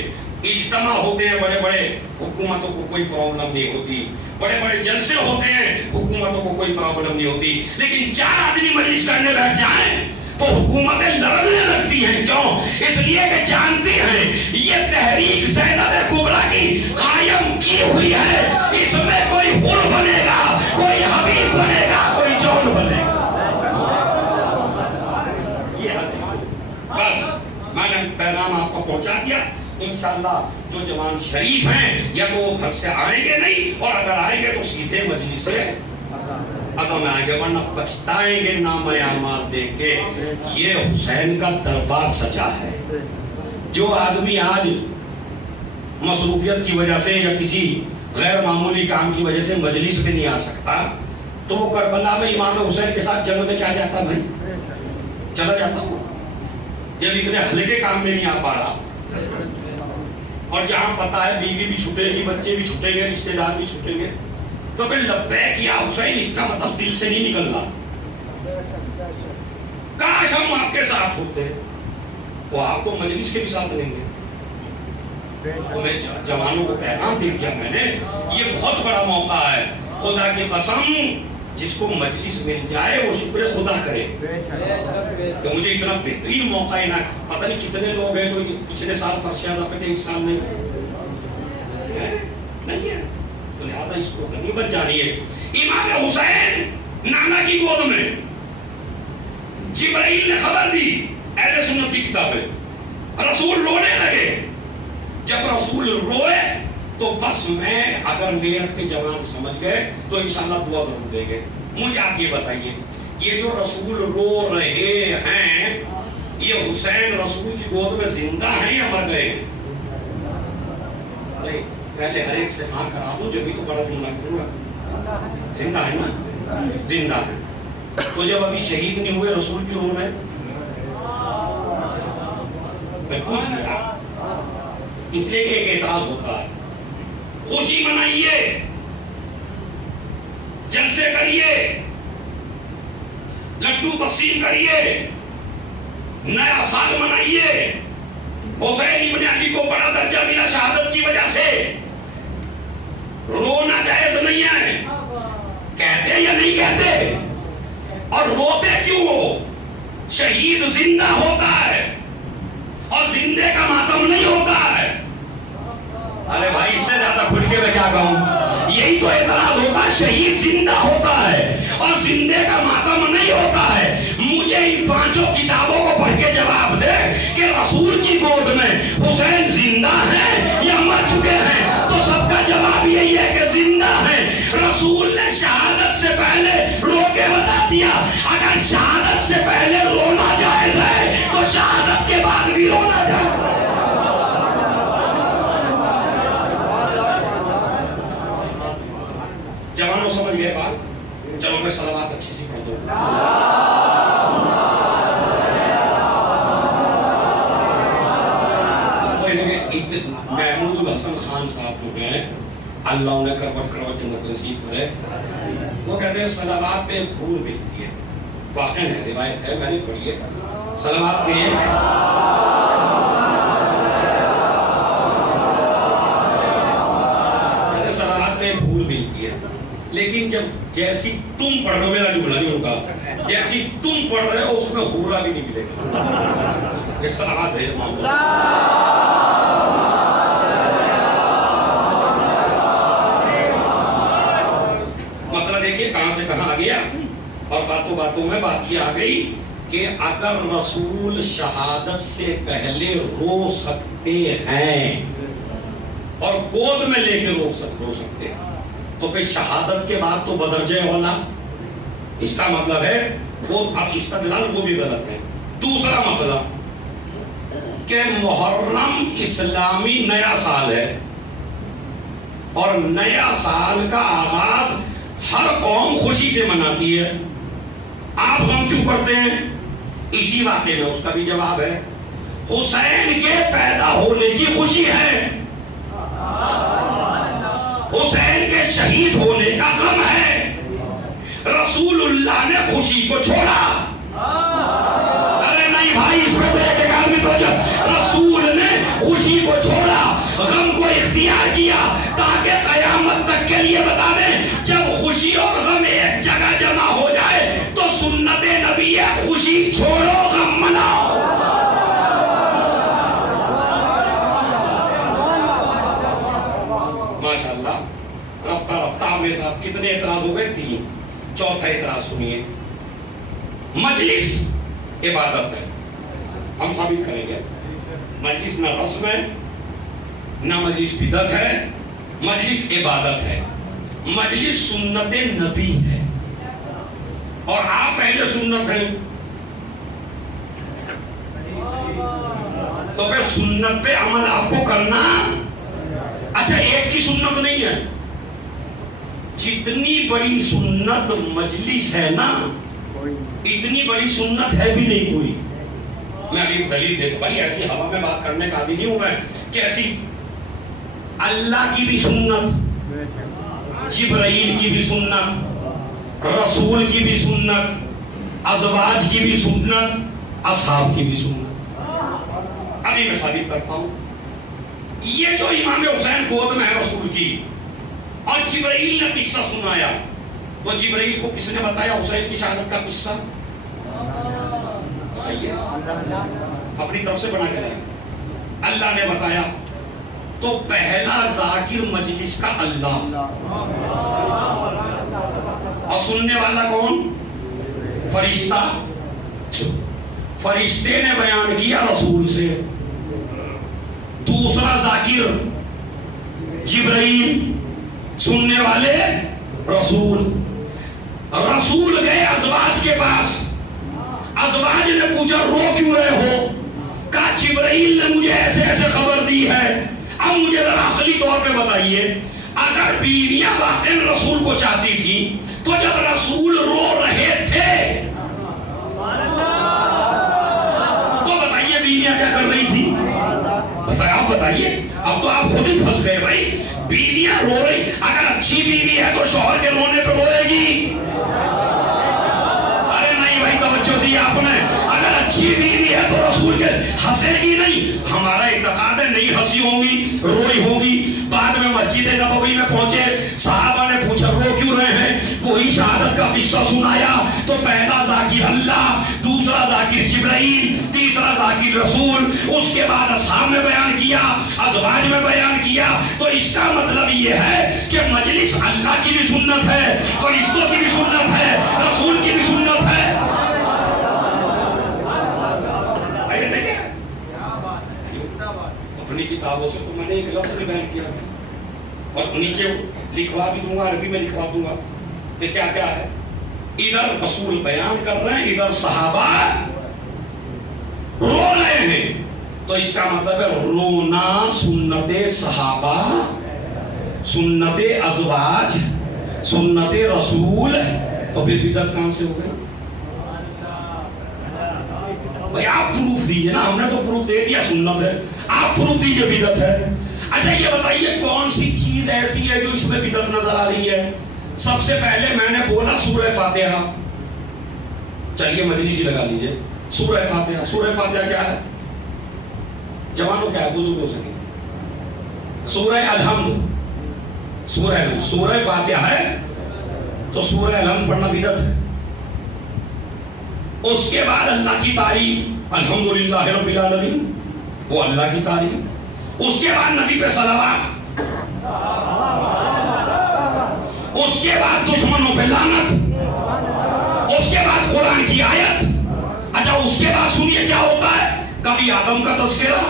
اجتماع ہوتے ہیں بڑے بڑے، حکومتوں کو کوئی پرابلم نہیں ہوتی، بڑے بڑے جلسے ہوتے ہیں، حکومتوں کو کوئی پرابلم نہیں ہوتی، لیکن 4 آدمی مجلس کرنے بیٹھ جائیں تو حکومتیں لرزنے لگتی ہیں۔ کیوں؟ اس لیے کہ جانتی ہیں یہ تحریک زینب کبریٰ کی قائم کی ہوئی ہے، اس میں کوئی حر بنے گا، کوئی حبیب بنے گا، کوئی جون بنے گا۔ یہ بس میں نے پیغام آپ کو پہنچا دیا۔ انشاءاللہ جو جوان شریف ہیں یا تو وہ گھر سے آئیں گے نہیں، اور اگر آئیں گے تو سیدھے مجلس سے عزم میں آئیں گے، ورنہ پچھتائیں گے نام اعمال دیکھ کے۔ یہ حسین کا دربار سجا ہے۔ جو آدمی آج مصروفیت کی وجہ سے یا کسی غیر معمولی کام کی وجہ سے مجلس پہ نہیں آ سکتا، تو وہ کربلا میں امام حسین کے ساتھ جنگ میں کیا جاتا بھائی؟ چلا جاتا ہوں۔ جب اتنے ہلکے کام میں نہیں آ پا رہا، اور جہاں پتا ہے بیوی بھی چھٹے گی، بچے بھی چھٹیں گے، رشتے دار بھی چھٹیں گے، تو پھر لبیک یا حسین اس کا مطلب دل سے نہیں نکل رہا۔ کاش ہم آپ کے ساتھ ہوتے، وہ آپ کو مجلس کے بھی ساتھ لیں گے۔ تو میں جوانوں کو پیغام دے دیا میں نے، یہ بہت بڑا موقع ہے، خدا کی قسم جس کو مجلس مل جائے وہ شکر خدا کرے کہ مجھے اتنا بہترین موقع ہے نا۔ پتہ نہیں کتنے لوگ ہیں جو پچھلے سال فرش اعزا پہ تھے، اس سال نہیں ہے، تو لہٰذا اس کو غنیمت جانیے۔ امام حسین نانا کی گود میں، جبرائیل نے خبر دی، اہل سنت کی کتابیں، رسول رونے لگے۔ جب رسول روئے تو بس میں اگر میرٹھ کے جوان سمجھ گئے تو انشاءاللہ دعا ضرور دیں گے۔ مجھے آپ یہ بتائیے، یہ جو رسول رو رہے ہیں، یہ حسین رسول کی گود میں زندہ ہیں یا مر گئے ہیں؟ پہلے ہر ایک سے ہاں کرا دوں، جبھی تو بڑا جملہ کروں گا۔ زندہ ہے نا؟ زندہ ہے۔ تو جب ابھی شہید نہیں ہوئے رسول کیوں رو رہے؟ میں پوچھ لیا، اس لیے کہ ایک اعتراض ہوتا ہے۔ خوشی منائیے، جلسے کریے، لڈو تقسیم کریے، نیا سال منائیے۔ حسین ابن علی کو بڑا درجہ ملا شہادت کی وجہ سے، رونا جائز نہیں ہے، کہتے یا نہیں کہتے؟ اور روتے کیوں ہو؟ شہید زندہ ہوتا ہے اور زندے کا ماتم نہیں ہوتا ہے۔ ارے بھائی اس سے زیادہ کھل کے میں کیا کہوں؟ یہی تو اعتراض ہوتا ہے، شہید زندہ ہوتا ہے اور زندے کا ماتم نہیں ہوتا ہے۔ مجھے ان 5 کتابوں کو پڑھ کے جواب دے کہ رسول کی گود میں حسین زندہ ہے یا مر شہادت سے پہلے رو کے بتا دیا اگر شہادت سے پہلے رونا جائز ہے تو شہادت کے بعد بھی رونا جائز ہے. جوانوں سمجھ گئے بات؟ چلو میں صلوات اچھی سی پڑھ دوں. محمود الحسن خان صاحب جو ہیں اللہ انہیں کروٹ کروٹ جنت نصیب کرے، وہ کہتے ہیں صلوات پہ ایک حور ملتی ہے. واقعہ ہے، روایت ہے، میں نے پڑھی ہے. صلوات پہ ایک صلوات پہ ایک حور ملتی ہے، لیکن جب جیسی تم پڑھ رہے ہو، میرا جملہ نہیں ہوگا، جیسی تم پڑھ رہے ہو اس میں حورا بھی نہیں ملے گا. ایک صلوات بھیج محمد. مسئلہ دیکھیے کہاں سے کہاں آ گیا، اور باتوں باتوں میں بات یہ آ گئی کہ اگر رسول شہادت سے پہلے رو سکتے ہیں اور گود میں لے کے رو سکتے ہیں تو پھر شہادت کے بعد تو بدرجہ اولا. اس کا مطلب ہے وہ اب استدلال وہ بھی غلط ہے. دوسرا مسئلہ کہ محرم اسلامی نیا سال ہے اور نیا سال کا آغاز ہر قوم خوشی سے مناتی ہے. آپ غم کیوں کرتے ہیں؟ اسی واقعے میں اس کا بھی جواب ہے. حسین کے پیدا ہونے کی خوشی ہے، حسین کے شہید ہونے کا غم ہے. رسول اللہ نے خوشی کو چھوڑا. ارے نہیں بھائی، اس میں تو ایک آدمی تو رسول نے خوشی کو چھوڑا، غم کو اختیار کیا تاکہ قیامت تک کے لیے بتا دیں جب خوشی اور غم ایک جگہ جمع ہو جائے تو سنت نبی ہے خوشی چھوڑو غم مناؤ. ماشاءاللہ. رفتہ رفتہ میرے ساتھ کتنے اعتراض ہو گئے؟ 3. چوتھا اعتراض سنیے. مجلس عبادت ہے، ہم ثابت کریں گے. مجلس نہ رسم ہے، نہ مجلس بدعت ہے، مجلس عبادت ہے. مجلس سنت نبی ہے اور آپ پہلے سنت ہیں تو پھر سنت پہ عمل آپ کو کرنا. اچھا ایک کی سنت نہیں ہے، جتنی بڑی سنت مجلس ہے نا اتنی بڑی سنت ہے بھی نہیں کوئی. میں ابھی دلیل دیتا، بھائی ایسی ہوا میں بات کرنے کا عادی نہیں ہوں میں کہ ایسی اللہ کی بھی سنت، جبرائیل کی بھی سنت، رسول کی بھی سنت، ازواج کی بھی سنت، اصحاب کی بھی سنت. ابھی میں ثابت کرتا ہوں. یہ جو امام حسین گود میں ہے رسول کی اور جبرائیل نے قصہ سنایا، وہ جبرائیل کو کس نے بتایا حسین کی شہادت کا قصہ؟ بتائیے، اپنی طرف سے بنا کے لائے. اللہ نے بتایا. تو پہلا ذاکر مجلس کا اللہ، اور سننے والا کون؟ فرشتہ. فرشتے نے بیان کیا رسول سے. دوسرا ذاکر جبرائیل، سننے والے رسول. رسول گئے ازواج کے پاس، ازواج نے پوچھا رو کیوں رہے ہو؟ کہا جبرائیل نے مجھے ایسے ایسے خبر دی ہے. اب مجھے ذرا عقلی طور پہ بتائیے، اگر بیویاں واقعی رسول کو چاہتی تھی تو جب رسول رو رہے تھے تو بتائیے بیویاں کیا کر رہی تھی؟ آپ بتائیے. اب تو آپ خود ہی پھنس گئے بھائی. بیویاں رو رہی، اگر اچھی بیوی ہے تو شوہر کے رونے پہ روئے گی. ارے نہیں بھائی، توجہ دی آپ نے. اگر اچھی بیوی ہے تو رسول کے ہنسے گی نہیں. ہمارا اعتقاد ہے نہیں ہنسی ہوں گی، روئی ہوگی. بعد میں مسجد نبوی میں پہنچے، صحابہ نے پوچھا رو کیوں رہے ہیں؟ وہی شہادت کا قصہ سنایا. تو پہلا ذاکر اللہ، دوسرا ذاکر جبرائیل، تیسرا ذاکر رسول. اس کے بعد اصحاب میں بیان کیا، ازواج میں بیان کیا. تو اس کا مطلب یہ ہے کہ مجلس اللہ کی بھی سنت ہے، فرشتوں کی بھی سنت ہے، رسول کی بھی سنت ہے. اپنی کتابوں سے تو میں نے ایک لفظ میں بیان کیا اور نیچے لکھوا بھی دوں گا، عربی میں لکھوا دوں گا. کہ کیا کیا ہے؟ ادھر رسول بیان کر رہے ہیں، ادھر صحابہ رو رہے ہیں. تو اس کا مطلب ہے رونا سنت صحابہ، سنت ازواج، سنت رسول. تو پھر بدعت کہاں سے ہو گئی؟ بھائی آپ پروف دیجئے نا، ہم نے تو پروف دے دیا سنت ہے، آپ پروف دیجئے بدعت ہے. اچھا یہ بتائیے کون سی چیز ایسی ہے جو اس میں بدعت نظر آ رہی ہے؟ سب سے پہلے میں نے بولا سورہ فاتحہ. چلیے مجلس ہی لگا لیجئے. سورہ فاتحہ، سورہ فاتحہ کیا ہے؟ جوانوں کیا ہے؟ بزرگ ہو سکے. سورہ الحمد، سورہ الحمد، سورہ فاتحہ ہے تو سورہ الحمد پڑھنا بدعت ہے. اس کے بعد اللہ کی تعریف، الحمدللہ رب العالمین، وہ اللہ کی تعریف. اس کے بعد نبی پہ صلوات، اس کے بعد دشمنوں پہ لعنت، اس کے بعد قرآن کی آیت. اچھا اس کے بعد سنیے کیا ہوتا ہے، کبھی آدم کا تذکرہ،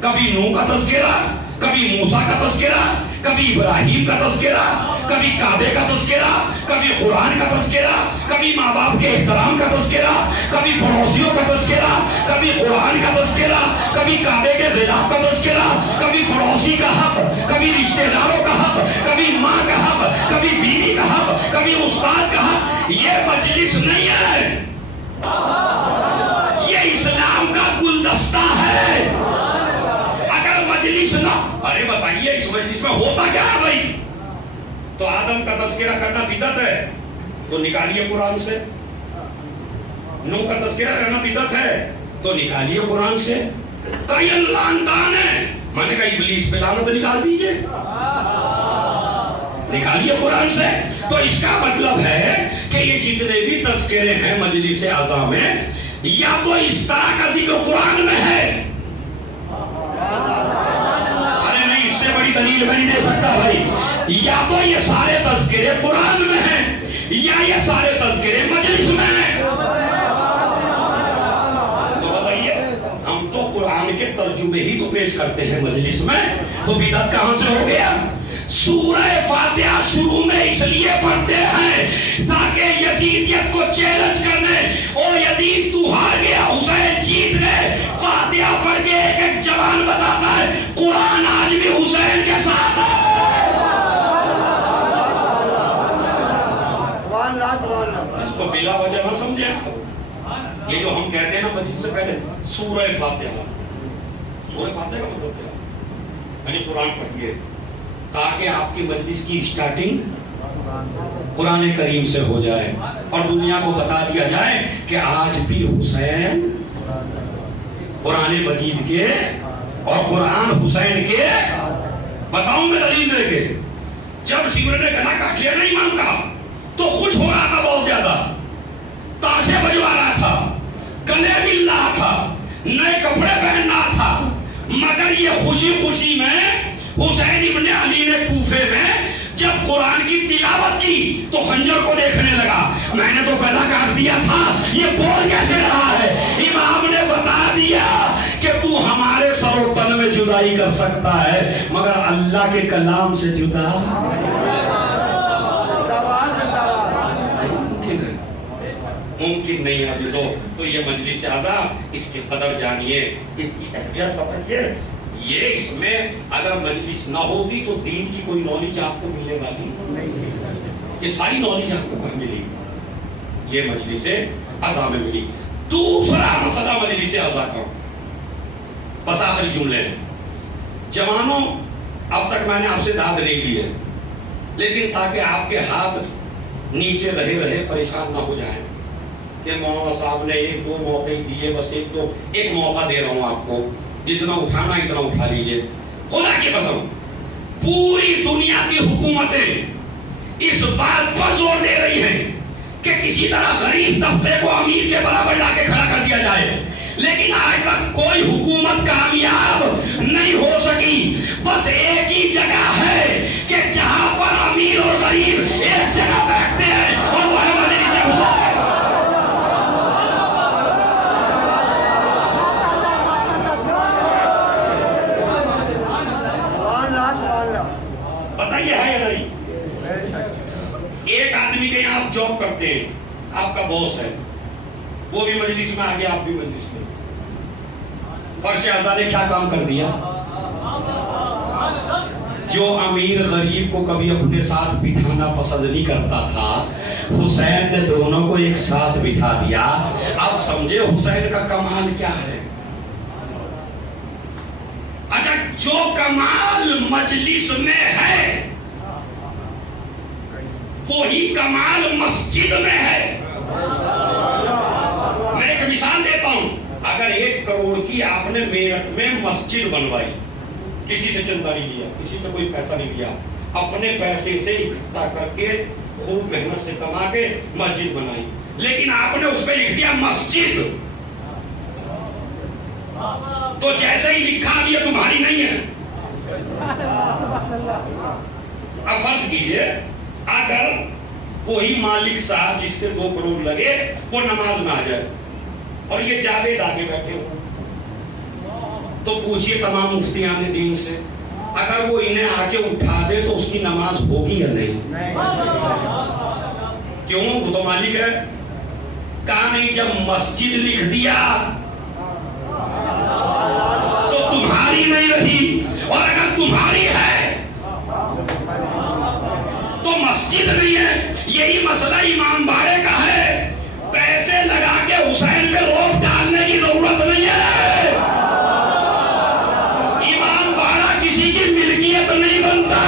کبھی نوح کا تذکرہ، کبھی موسیٰ کا تذکرہ، کبھی ابراہیم کا تذکرہ، کبھی کعبے کا تذکرہ، کبھی قرآن کا تذکرہ، کبھی ماں باپ کے احترام کا تذکرہ، کبھی پڑوسیوں کا تذکرہ، کبھی قرآن کا تذکرہ، کبھی کعبے کے خلاف کا تذکرہ، کبھی پڑوسی کا حق، کبھی رشتہ داروں کا حق، کبھی ماں کا حق، کبھی بیوی کا حق، کبھی استاد کا حق. یہ مجلس نہیں ہے، یہ اسلام کا گلدستہ ہے. اگر مجلس نہ، ارے بتائیے اس مجلس میں ہوتا کیا ہے بھائی؟ تو آدم کا تذکرہ کرنا بدعت ہے تو نکالیے قرآن سے. نوح کا تذکرہ کرنا بدعت ہے تو نکالیے قرآن سے. کئی لعنتان ہے، میں نے کہا ابلیس پہ لعنت نکال دیجئے، نکالیے قرآن سے. تو اس کا مطلب ہے کہ یہ جتنے بھی تذکرے ہیں مجلس اعضاء میں، یا تو اس طرح کا ذکر قرآن میں ہے. ارے نہیں، اس سے بڑی دلیل میں نہیں دے سکتا بھائی. یا تو یہ سارے تذکرے قرآن میں ہیں یا یہ سارے تذکرے مجلس میں ہیں. تو بتائیے، ہم تو قرآن کے ترجمے ہی تو پیش کرتے ہیں مجلس میں، تو بدعت کہاں سے ہو گیا؟ سورہ فاتحہ شروع میں اس لیے پڑھتے ہیں تاکہ یزیدیت کو چیلنج کرنے، او یزید تو ہار گیا، حسین جیت گئے. فاتحہ پڑھ کے ایک ایک جوان بتاتا ہے قرآن آج بھی حسین کے ساتھ ہے. اس کو بلا وجہ نہ سمجھیں. یہ جو ہم کہتے ہیں نا مجلس سے پہلے سورہ فاتحہ، سورہ فاتحہ کا مطلب کیا؟ یعنی قرآن پڑھیے تاکہ آپ کی مجلس کی سٹارٹنگ قرآن کریم سے ہو جائے اور دنیا کو بتا دیا جائے کہ آج بھی حسین قرآن مجید کے اور قرآن حسین کے. بتاؤں میں دلیل دے کے، جب سیور نے گلا کاٹ لیا نا امام کا تو خوش ہو رہا تھا بہت زیادہ، تاشے بجوا رہا تھا، گلے مل رہا تھا، نئے کپڑے پہن رہا تھا. مگر یہ خوشی خوشی میں حسین ابن علی نے کوفے میں جب قرآن کی تلاوت کی تو خنجر کو دیکھنے لگا. میں نے تو گلا کاٹ دیا تھا، یہ بول کیسے رہا ہے؟ امام نے بتا دیا کہ تو ہمارے سر و تن میں جدائی کر سکتا ہے مگر اللہ کے کلام سے جدا ممکن نہیں ہے. تو یہ مجلس اعضاء، اس کی قدر جانیے، اس کی اہمیت سمجھیے. یہ اس میں اگر مجلس نہ ہوتی تو دین کی کوئی نالج آپ کو ملنے والی نہیں. یہ ساری نالج آپ کو کہاں ملی؟ یہ مجلس اعضاء میں ملی. دوسرا مسئلہ مجلس اعضاء کا، بس آخری جملے ہیں. جوانوں، اب تک میں نے آپ سے داد نہیں لی ہے، لیکن تاکہ آپ کے ہاتھ نیچے رہے پریشان نہ ہو جائیں کہ مولانا صاحب نے ایک دو موقع دیے، بس ایک موقع دے رہا ہوں آپ کو، جتنا اٹھانا اتنا اٹھا لیجئے. خدا کی قسم پوری دنیا کی حکومتیں اس بات پر زور دے رہی ہیں کہ کسی طرح غریب طبقے کو امیر کے برابر لا کے کھڑا کر دیا جائے، لیکن آج تک کوئی حکومت کامیاب نہیں ہو سکی. بس ایک ہی جگہ ہے کہ جہاں پر امیر اور غریب ایک جگہ بیٹھتے ہیں اور وہ ہے مجلس حسین. پتہ یہ ہے یا نہیں؟ ایک آدمی کے یہاں ہیں، آپ کا باس ہے، وہ بھی مجلس میں آ گیا، آپ بھی مجلس میں، فرش اعضا نے کیا کام کر دیا؟ جو امیر غریب کو کبھی اپنے ساتھ بٹھانا پسند نہیں کرتا تھا، حسین نے دونوں کو ایک ساتھ بٹھا دیا۔ آپ سمجھے حسین کا کمال کیا ہے؟ اچھا، جو کمال مجلس میں ہے وہی کمال مسجد میں ہے۔ میں ایک مثال دیتا ہوں، اگر 1 کروڑ کی آپ نے میرٹھ میں مسجد بنوائی، کسی سے چندہ نہیں لیا، کسی سے کوئی پیسہ نہیں لیا، اپنے پیسے سے اکٹھا کر کے خوب محنت سے کما کے مسجد بنائی، لیکن آپ نے اس پہ لکھ دیا مسجد، تو جیسے ہی لکھا بھی تمہاری نہیں ہے۔ اب فرض کیجئے اگر وہی مالک صاحب جس کے 2 کروڑ لگے وہ نماز میں آ جائے اور یہ جاوید آگے بیٹھے ہو، تو پوچھئے تمام مفتیان دین سے، اگر وہ انہیں آ کے اٹھا دے تو اس کی نماز ہوگی یا نہیں؟ کیوں؟ وہ تو مالک ہے۔ کہا نہیں، جب مسجد لکھ دیا تو تمہاری نہیں رہی، اور اگر تمہاری ہے تو مسجد نہیں ہے۔ یہی مسئلہ امام باڑے کا ہے، پیسے لگا کے حسین پہ روک ڈالنے کی ضرورت نہیں ہے۔ امام باڑا کسی کی ملکیت نہیں بنتا،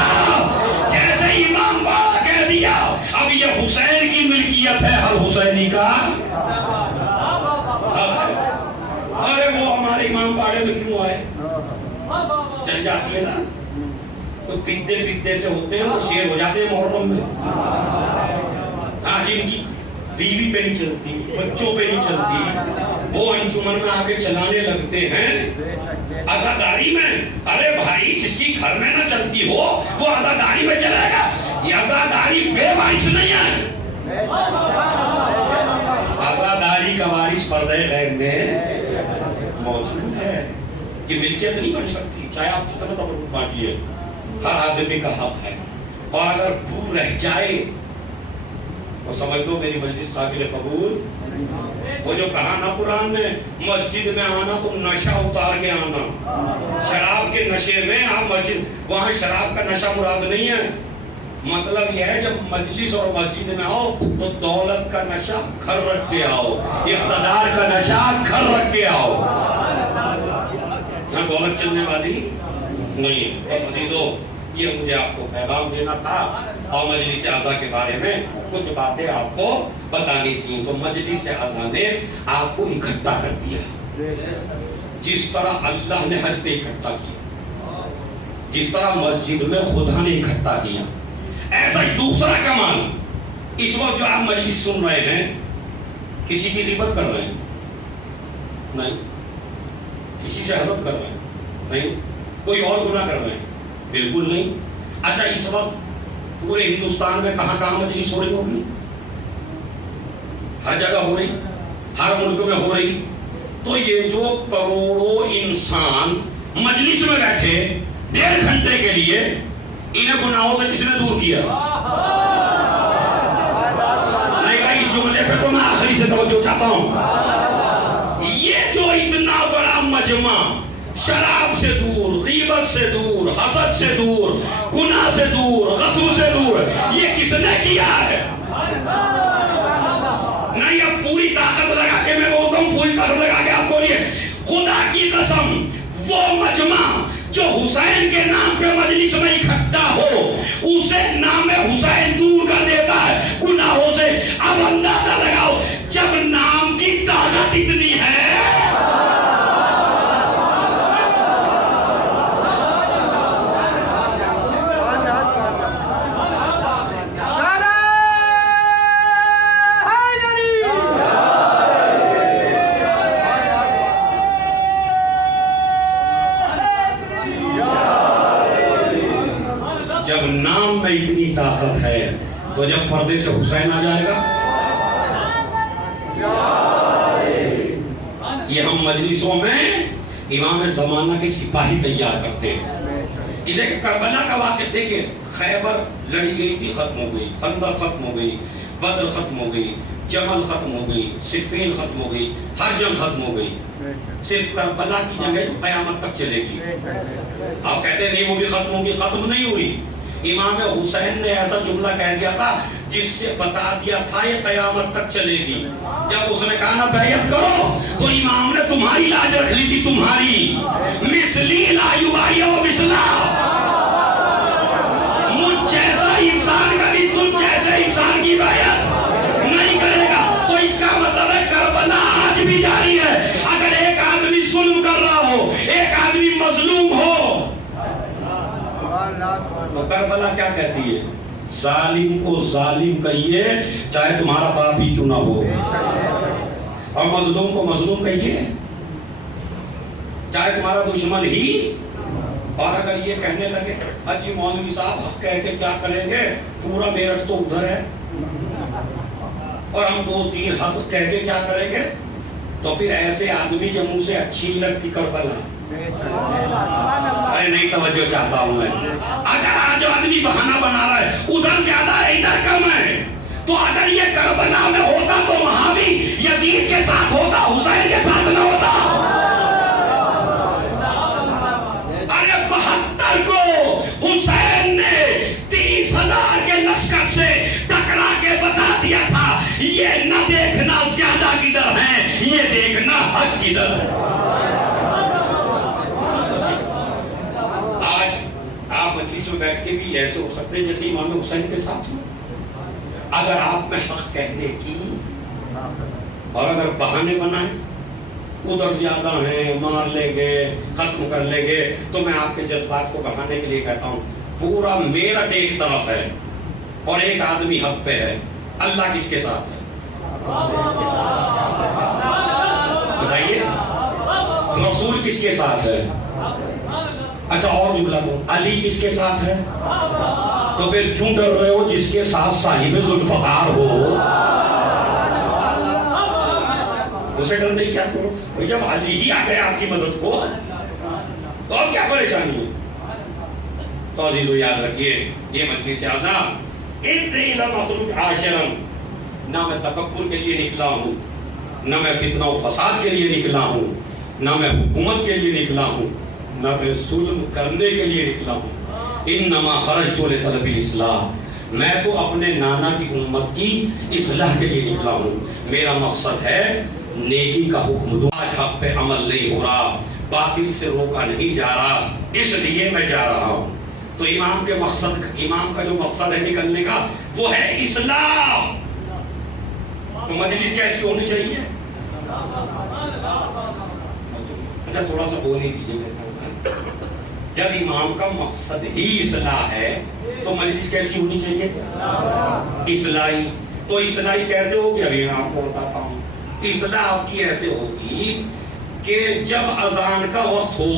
جیسے امام باڑا کہہ دیا اب یہ حسین کی ملکیت ہے، ہر حسینی کا ارے وہ ہمارے امام باڑے میں کیوں آئے؟ چل جاتی ہے نا، تو پدے سے ہوتے ہیں وہ شیر ہو جاتے ہیں محرم میں۔ ہاں، جن کی بیوی پہ نہیں چلتی، بچوں پہ نہیں چلتی، وہ انجمن میں آ کے چلانے لگتے ہیں عزاداری میں۔ ارے بھائی، جس کی گھر میں نہ چلتی ہو وہ عزاداری میں چلے گا؟ یہ عزاداری بے وارث نہیں ہے، عزاداری کا وارث پردہ غیب میں موجود ہے۔ یہ ملکیت نہیں بن سکتی، چاہے آپ جتنا تبرک بانٹیے، ہر آدمی کا حق ہے، اور اگر دور رہ جائے وہ سمجھ لو میری مجلس قابل قبول۔ وہ جو کہا نا قرآن نے، مسجد میں آنا تو نشہ اتار کے آنا، شراب کے نشے میں آپ مسجد، وہاں شراب کا نشہ مراد نہیں ہے، مطلب یہ ہے جب مجلس اور مسجد میں آؤ تو دولت کا نشہ گھر رکھ کے آؤ، اقتدار کا نشہ گھر رکھ کے آؤ۔ یہاں دولت چلنے والی نہیں ہے۔ بس عزیزو، یہ مجھے آپ کو پیغام دینا تھا، اور مجلس اعضا کے بارے میں کچھ باتیں آپ کو بتانی تھیں۔ تو مجلس اعضا نے آپ کو اکٹھا کر دیا، جس طرح اللہ نے حج پہ اکٹھا کیا، جس طرح مسجد میں خدا نے اکٹھا کیا، ایسا ہی دوسرا کمال۔ اس وقت جو آپ مجلس سن رہے ہیں، کسی کی غیبت کر رہے ہیں؟ نہیں۔ کسی سے حسد کر رہے ہیں؟ نہیں۔ کوئی اور گناہ کر رہے ہیں؟ بالکل نہیں۔ اچھا، اس وقت پورے ہندوستان میں کہاں کہاں مجلس ہو رہی ہوگی؟ ہر جگہ ہو رہی، ہر ملک میں ہو رہی۔ تو یہ جو کروڑوں انسان مجلس میں بیٹھے 1.5 گھنٹے کے لیے، انہیں گناہوں سے کس نے دور کیا؟ نہیں بھائی، اس جملے پہ تو میں آخری سے توجہ چاہتا ہوں۔ یہ جو اتنا بڑا مجمع، شراب سے دور، غیبت سے دور، حسد سے دور، گناہ سے دور، غصب سے دور، یہ کس نے کیا ہے؟ نہیں، اب پوری طاقت لگا کے میں بولتا ہوں، پوری طاقت لگا کے آپ بولیے، خدا کی قسم، وہ مجمع جو حسین کے نام پہ مجلس میں اکٹھا ہو، اسے نام حسین دور کر دیتا ہے گناہوں سے۔ اب اندازہ لگاؤ، جب نام کی طاقت اتنی ہے، جب نام میں اتنی طاقت ہے تو جب پردے سے حسین آ جائے گا، یہ ہم مجلسوں میں امام زمانہ کے سپاہی تیار کرتے ہیں۔ یہ دیکھیں کربلا کا واقعہ، دیکھیں خیبر لڑی گئی تھی، ختم ہو گئی، خندق ختم ہو گئی، بدر ختم ہو گئی، جمل ختم ہو گئی، صفین ختم ہو گئی، ہر جنگ ختم ہو گئی، صرف کربلا کی جنگ قیامت تک چلے گی۔ آپ کہتے ہیں نہیں وہ بھی ختم ہوگی، ختم نہیں ہوئی۔ امام حسین نے ایسا جملہ کہہ دیا تھا جس سے بتا دیا تھا یہ قیامت تک چلے گی۔ جب اس نے کہا نا بیعت کرو تو امام نے تمہاری لاج رکھ لی تھی، تمہاری مثلی لا یبایع مثلا، مجھ جیسا انسان کا بھی تم جیسے انسان کی بیعت نہیں کرے گا۔ تو اس کا مطلب ہے کربلا آج بھی جاری ہے۔ اگر ایک آدمی ظلم کر رہا ہو، ایک آدمی مظلوم ہو، تو کربلا کیا کہتی ہے؟ ظالم کو ظالم کہیے چاہے تمہارا باپ ہی کیوں نہ ہو، اور مظلوم کو مظلوم کہیے چاہے تمہارا دشمن ہی۔ اور اگر یہ کہنے لگے حجی مولوی صاحب حق کہہ کے کیا کریں گے، پورا میرٹھ تو ادھر ہے اور ہم دو تین حق کہہ کے کیا کریں گے، تو پھر ایسے آدمی کے منہ سے اچھی لگتی کربلا۔ ارے نہیں توجہ چاہتا ہوں میں۔ اگر آج آدمی بہانہ بنا رہا ہے ادھر زیادہ ہے ادھر کم ہے، تو اگر یہ کربلا میں ہوتا تو وہاں بھی یزید کے ساتھ ہوتا، حسین کے ساتھ نہ ہوتا۔ ارے 72 کو حسین نے 30,000 کے لشکر سے ٹکرا کے بتا دیا تھا یہ نہ دیکھنا زیادہ کدھر ہے، یہ دیکھنا حق کدھر ہے۔ آپ مجلس میں بیٹھ کے بھی ایسے ہو سکتے ہیں جیسے امام حسین کے ساتھ ہو، اگر آپ میں حق کہنے کی، اور اگر بہانے بنائیں ادھر زیادہ ہیں مار لیں گے ختم کر لیں گے، تو میں آپ کے جذبات کو بڑھانے کے لیے کہتا ہوں پورا میرٹھ ایک طرف ہے اور ایک آدمی حق پہ ہے، اللہ کس کے ساتھ ہے بتائیے؟ رسول کس کے ساتھ ہے؟ اچھا اور جملہ دو، علی کس کے ساتھ ہے؟ تو پھر کیوں ڈر رہے ہو جس کے ساتھ صاحب ذوالفقار ہو؟ اسے ڈر نہیں کیا کرو، جب علی ہی آ گئے آپ کی مدد کو تو اب کیا پریشانی ہے؟ تو عزیزو یاد رکھیے یہ مجلس اعظم ادعی لمخلوق عاشرا، نہ میں تکبر کے لیے نکلا ہوں، نہ میں فتنہ و فساد کے لیے نکلا ہوں، نہ میں حکومت کے لیے نکلا ہوں، نہ میں ظلم کرنے کے لیے نکلا ہوں۔ انما خرجت لطلب الاصلاح، میں تو اپنے نانا کی امت کی اصلاح کے لیے نکلا ہوں، میرا مقصد ہے نیکی کا حکم دوں۔ آج حق پہ عمل نہیں ہو رہا، باطل سے روکا نہیں جا رہا، اس لیے میں جا رہا ہوں۔ تو امام کا جو مقصد ہے نکلنے کا وہ ہے اصلاح۔ تو مجلس کیسی ہونی چاہیے؟ اچھا تھوڑا سا بول ہی دیجیے، جب امام کا مقصد ہی اصلاح ہے تو مجلس کیسی ہونی چاہیے؟ اصلاحی۔ تو اصلاحی کیسے ہوگی؟ ابھی میں آپ کو بتاتا ہوں۔ اصلاح آپ کی ایسے ہوگی کہ جب اذان کا وقت ہو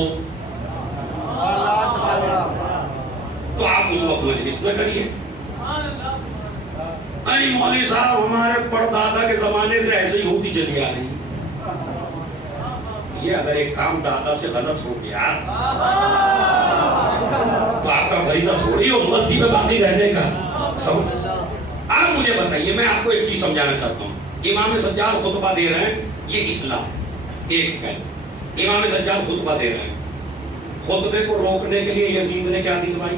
تو آپ اس وقت مجلس نہ کریے۔ ارے مولوی صاحب ہمارے پردادا کے زمانے سے ایسے ہی ہوتی چلی آ رہی، یہ اگر ایک کام دادا سے غلط ہو گیا تو آپ کا فریضہ تھوڑی اس غلطی میں باقی رہنے کا۔ آپ مجھے بتائیے، میں آپ کو ایک چیز سمجھانا چاہتا ہوں۔ امام سجاد خطبہ دے رہے ہیں، یہ اصلاح ہے۔ ایک پہلے امام سجاد خطبہ دے رہے ہیں، خطبے کو روکنے کے لیے یزید نے کیا دلوائی؟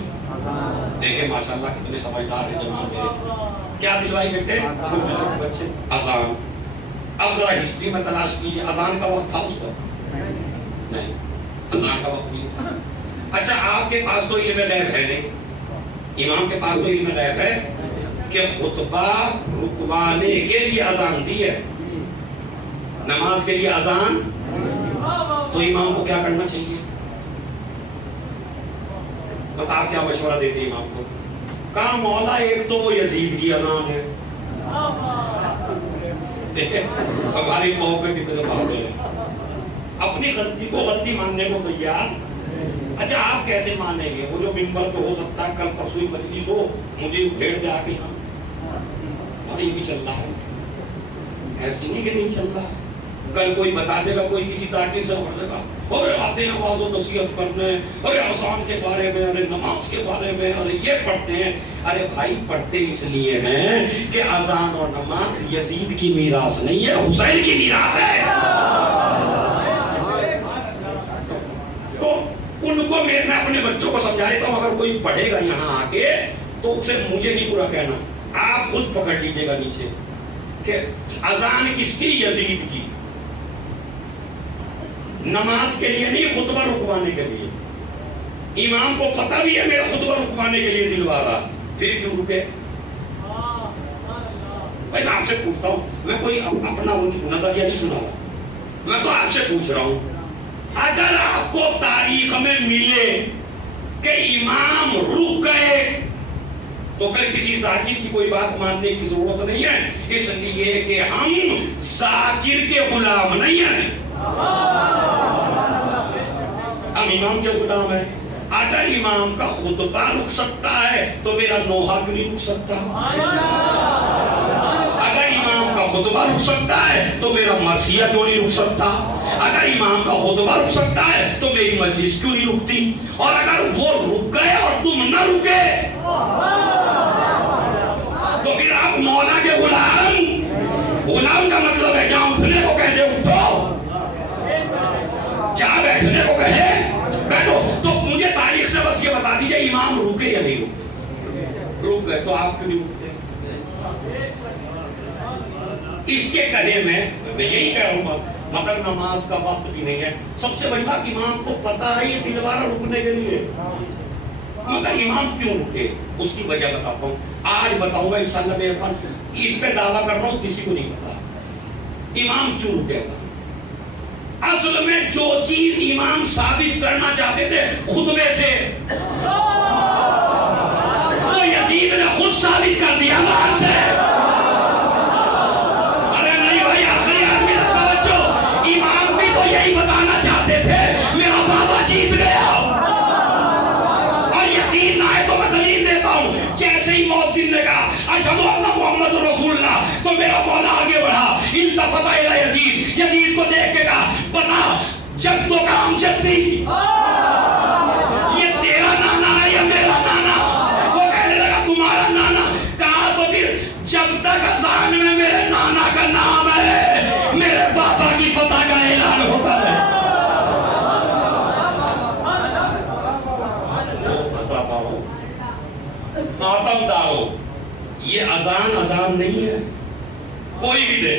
دیکھیں ماشاءاللہ کتنے سمجھدار ہیں جماعت میرے، کیا دلوائی بیٹے؟ چھوٹے چھوٹے بچے اذان۔ اب ذرا ہسٹری میں تلاش کیجیے، اذان کا وقت تھا اس وقت؟ نہیں، اذان کا وقت نہیں تھا۔ اچھا آپ کے پاس تو علم غیب ہے نہیں، امام کے پاس تو علم غیب ہے کہ خطبہ رکوانے کے لیے اذان دی ہے، نماز کے لیے اذان، تو امام کو کیا کرنا چاہیے؟ بتا آپ کیا مشورہ دیتے ہیں امام کو؟ کہا مولا ایک تو وہ یزید کی اذان ہے، ہماری قوم میں کتنے باتیں ہیں، اپنی غلطی کو غلطی ماننے کو تیار۔ اچھا آپ کیسے مانیں گے؟ وہ جو ممبر پہ ہو سکتا ہے کل پرسوئی مجلس ہو مجھے گھیر دے آ کے، یہ بھی چل رہا ہے، ایسی نہیں کہ نہیں چل رہا ہے۔ کل کوئی بتا دے گا، کوئی کسی تاکیر سے پڑھ دے گا، ارے آتے ہیں واعظ و نصیحت کرنے، ارے اذان کے بارے میں، ارے نماز کے بارے میں، ارے یہ پڑھتے ہیں۔ ارے بھائی پڑھتے اس لیے ہیں کہ اذان اور نماز یزید کی میراث نہیں ہے، حسین کی میراث ہے۔ تو ان کو میں اپنے بچوں کو سمجھا دیتا ہوں، اگر کوئی پڑھے گا یہاں آ کے تو اسے مجھے نہیں برا کہنا، آپ خود پکڑ لیجئے گا نیچے کہ اذان کس کی؟ یزید کی۔ نماز کے لیے نہیں، خطبہ رکوانے کے لیے۔ امام کو پتہ بھی ہے میرا خطبہ رکوانے کے لیے دلوا رہا، پھر کیوں رکے؟ بھائی میں آپ سے پوچھتا ہوں، میں کوئی اپنا نظریہ نہیں سنا رہا، میں تو آپ سے پوچھ رہا ہوں، اگر آپ کو تاریخ میں ملے کہ امام رک گئے تو پھر کسی ذاکر کی کوئی بات ماننے کی ضرورت نہیں ہے، اس لیے کہ ہم ذاکر کے غلام نہیں ہیں، ہم امام کے غلام ہیں۔ اگر امام کا خطبہ رک سکتا ہے تو میرا نوحہ کیوں نہیں رک سکتا؟ اگر امام کا خطبہ رک سکتا ہے تو میرا مرثیہ کیوں نہیں رک سکتا؟ اگر امام کا خطبہ رک سکتا ہے تو میری مجلس کیوں نہیں رکتی؟ اور اگر وہ رک گئے اور تم نہ رکے تو پھر آپ مولا کے غلام۔ غلام کا مطلب ہے جہاں اٹھنے کو کہتے اٹھو، جہاں بیٹھنے کو کہے بیٹھو۔ تو مجھے تاریخ سے بس یہ بتا دیجئے امام رکے یا نہیں رکے؟ رک گئے تو آپ کیوں نہیں رکتے؟ اس کے کہے میں یہی کہہ رہا ہوں، مگر نماز کا وقت بھی نہیں ہے۔ سب سے بڑی بات، امام کو پتا ہے یہ دلوارا رکنے کے لیے، مگر امام کیوں رکے اس کی وجہ بتاتا ہوں، آج بتاؤں گا انشاءاللہ۔ میرے پاس اس پہ دعویٰ کر رہا ہوں، کسی کو نہیں پتا امام کیوں رکے گا۔ اصل میں جو چیز امام ثابت کرنا چاہتے تھے خطبے سے، وہ یزید نے خود ثابت کر دیا اذان سے۔ ارے نہیں بھائی، آخری آدمی نے توجہ، امام بھی تو یہی بتانا چاہتے تھے میرا بابا جیت گیا، اور یقین نہ ہے تو میں دلیل دیتا ہوں، جیسے ہی مؤذن نے کہا اشہد ان محمد رسول اللہ تو میرا مولا آگے بڑھا، التفت الی یزید، یزید کو دیکھ کے کہا بتا جب تو کام چلتی، یہ تیرا نانا ہے یا میرا نانا؟ وہ کہنے لگا تمہارا نانا۔ کہا تو پھر جب تک اذان میں میرے نانا کا نام ہے میرے بابا کی فتح کا اعلان ہوتا ہے۔ ماتم دارو، یہ اذان نہیں ہے، کوئی بھی دے،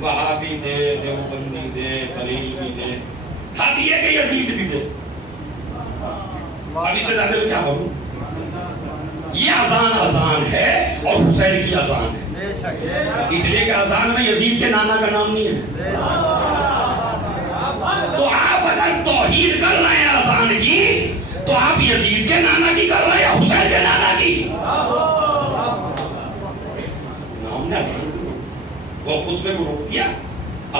وہابی دے، دیوبندی دے، بریلوی دے، حد یہ کہ یزید بھی دے، اب اس سے زیادہ میں کیا بولوں؟ یہ اذان ہے اور حسین کی اذان ہے، اس لیے کہ اذان میں یزید کے نانا کا نام نہیں ہے۔ تو آپ اگر توہین کر رہے ہیں اذان کی تو آپ یزید کے نانا کی کر رہے ہیں یا حسین کے نانا کی؟ نام نے اذان وہ خطبے کو روک دیا،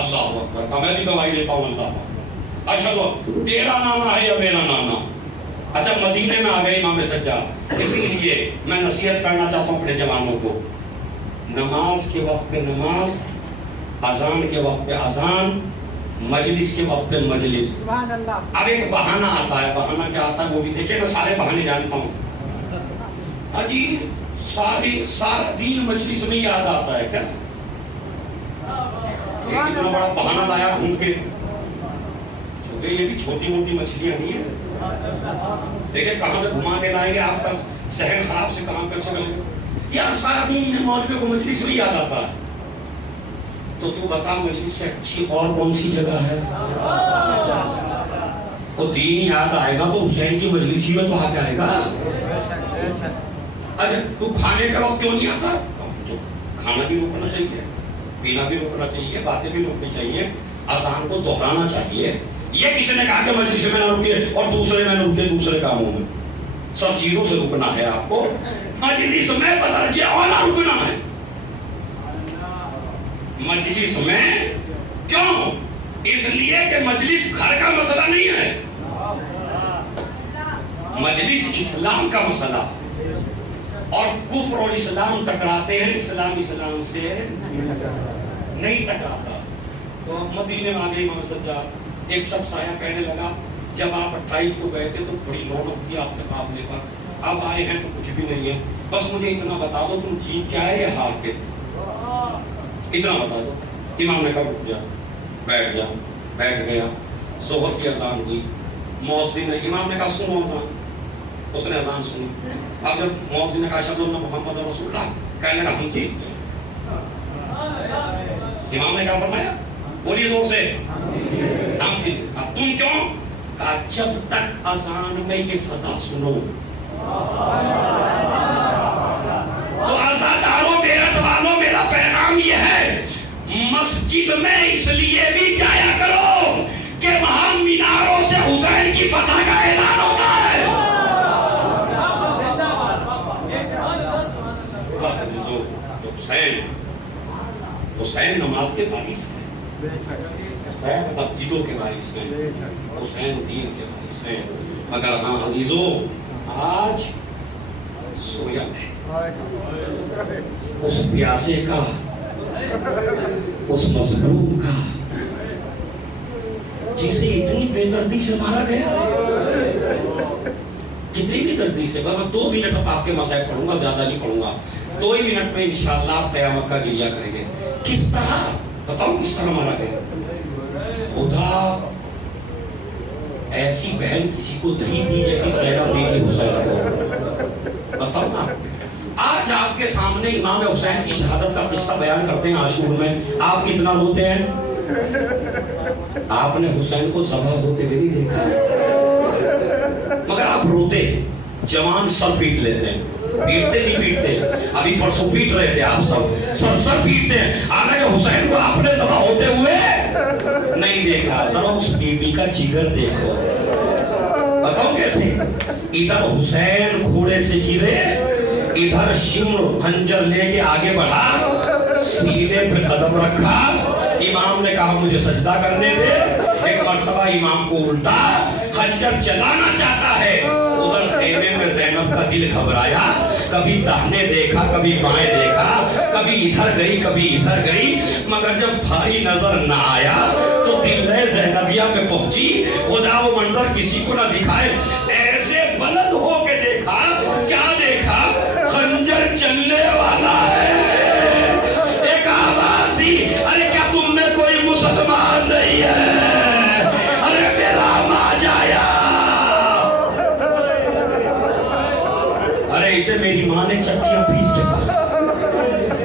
اللہ اکبر کا میں بھی گواہی لیتا ہوں، اللہ اشہد تیرا نانا ہے یا میرا نانا۔ اچھا مدینے میں آ گئے امام سجاد، اسی لیے میں نصیحت کرنا چاہتا ہوں اپنے جوانوں کو، نماز کے وقت پہ نماز، اذان کے وقت پہ اذان، مجلس کے وقت پہ مجلس۔ اب ایک بہانہ آتا ہے، بہانہ کیا آتا ہے وہ بھی دیکھیں، میں سارے بہانے جانتا ہوں۔ اجی سارا دین مجلس میں یاد آتا ہے کیا؟ اتنا بڑا بہانہ لایا گھوم کے، یہ بھی چھوٹی موٹی مچھلیاں نہیں ہیں، دیکھیں کہاں سے گھما کے لائیں گے، آپ کا ذہن خراب سے کام کر چلے گا۔ یار سارا دین مولوی کو مجلس میں یاد آتا ہے، تو تو بتا مجلس سے اچھی اور کون سی جگہ ہے؟ وہ دین یاد آئے گا تو حسین کی مجلس ہی میں تو آ جائے گا۔ اچھا تو کھانے کا وقت کیوں نہیں آتا؟ کھانا بھی روکنا چاہیے، پینا بھی روکنا چاہیے، باتیں بھی روکنی چاہیے، اذان کو دہرانا چاہیے۔ یہ کسی نے کہا کہ مجلس میں نہ رکے اور دوسرے میں نہ رکے، دوسرے کاموں میں، سب چیزوں سے رکنا ہے آپ کو، مجلس میں بدرجہ اولا رکنا ہے۔ مجلس میں کیوں؟ اس لیے کہ مجلس گھر کا مسئلہ نہیں ہے، مجلس اسلام کا مسئلہ ہے، اور کفر اور اسلام ٹکراتے ہیں، اسلام سے نہیں ٹکراتا۔ تو مدینے میں آگے امام سجاد، ایک شخص آیا کہنے لگا جب آپ 28 کو گئے تھے تو بڑی رونق تھی آپ کے قافلے پر، اب آئے ہیں تو کچھ بھی نہیں ہے، بس مجھے اتنا بتا دو تم جیت کیا ہے یہ ہار کے، اتنا بتا دو۔ امام نے کہا رک جا، بیٹھ جا، بیٹھ گیا۔ ظہر کی اذان ہوئی، مؤذن نے، امام نے کہا سنو اذان، اس نے اذان سنی۔ اب جب مؤذن نے کہا اشہد ان محمد رسول اللہ، کہنے لگا ہم جیت گئے۔ امام نے کہا فرمایا بولیے زور سے ہم جیت گئے۔ تم کیوں؟ کہا جب تک اذان میں یہ صدا سنو تو عزاداروں بیعت والوں میرا پیغام یہ ہے، مسجد میں اس لیے بھی جایا کرو کہ وہاں میناروں سے حسین کی فتح کا اعلان ہوتا ہے۔ حسین نماز کے وارث ہیں، مسجدوں کے وارث ہیں، حسین دین کے وارث ہیں، مگر ہاں عزیزو آج سویا ہے اس پیاسے کا، اس مظلوم کا جسے اتنی بے دردی سے مارا گیا، کتنی بھی دردی سے۔ میں 2 منٹ اب آپ کے مسائل پڑھوں گا، زیادہ نہیں پڑھوں گا، 2 ہی منٹ میں انشاءاللہ آپ قیامت کا گریہ کریں گے۔ کس طرح بتاؤں کس طرح مارا گیا؟ خدا ایسی بہن کسی کو نہیں دی جیسی زینب دی تھی حسین کو، بتاؤ نا۔ آج آپ کے سامنے امام حسین کی شہادت کا قصہ بیان کرتے ہیں عاشور میں، آپ کتنا روتے ہیں؟ آپ نے حسین کو ذبح ہوتے ہوئے نہیں دیکھا، مگر آپ روتے، جوان سر پیٹ لیتے ہیں، پیٹتے نہیں پیٹتے، ابھی پرسوں پیٹ رہے تھے آپ سب سر پیٹتے ہیں، حالانکہ حسین کو آپ نے ذبح ہوتے ہوئے نہیں دیکھا۔ ذرا اس بی بی کا جگر دیکھو، بتاؤ کیسے؟ ادھر حسین گھوڑے سے گرے، ادھر شمر خنجر لے کے آگے بڑھا، سینے پہ قدم رکھا، امام نے کہا مجھے سجدہ کرنے دے، ایک مرتبہ امام کو الٹا خنجر چلانا چاہتا ہے، ادھر خیمے میں زینب کا دل گھبرایا، کبھی داہنے دیکھا کبھی بائیں دیکھا، کبھی ادھر گئی کبھی ادھر گئی، مگر جب بھائی نظر نہ آیا تو دل زینبیہ میں پہنچی، خدا وہ منظر کسی کو نہ دکھائے، ایسے بلند ہو کے دیکھا، کیا دیکھا؟ خنجر چلنے والا ہے۔ ایک آواز دی، ارے کیا تم میں کوئی مسلمان نہیں ہے؟ ارے میرا ماں جایا، ارے اسے میری ماں نے چکیاں پیس کے پالا۔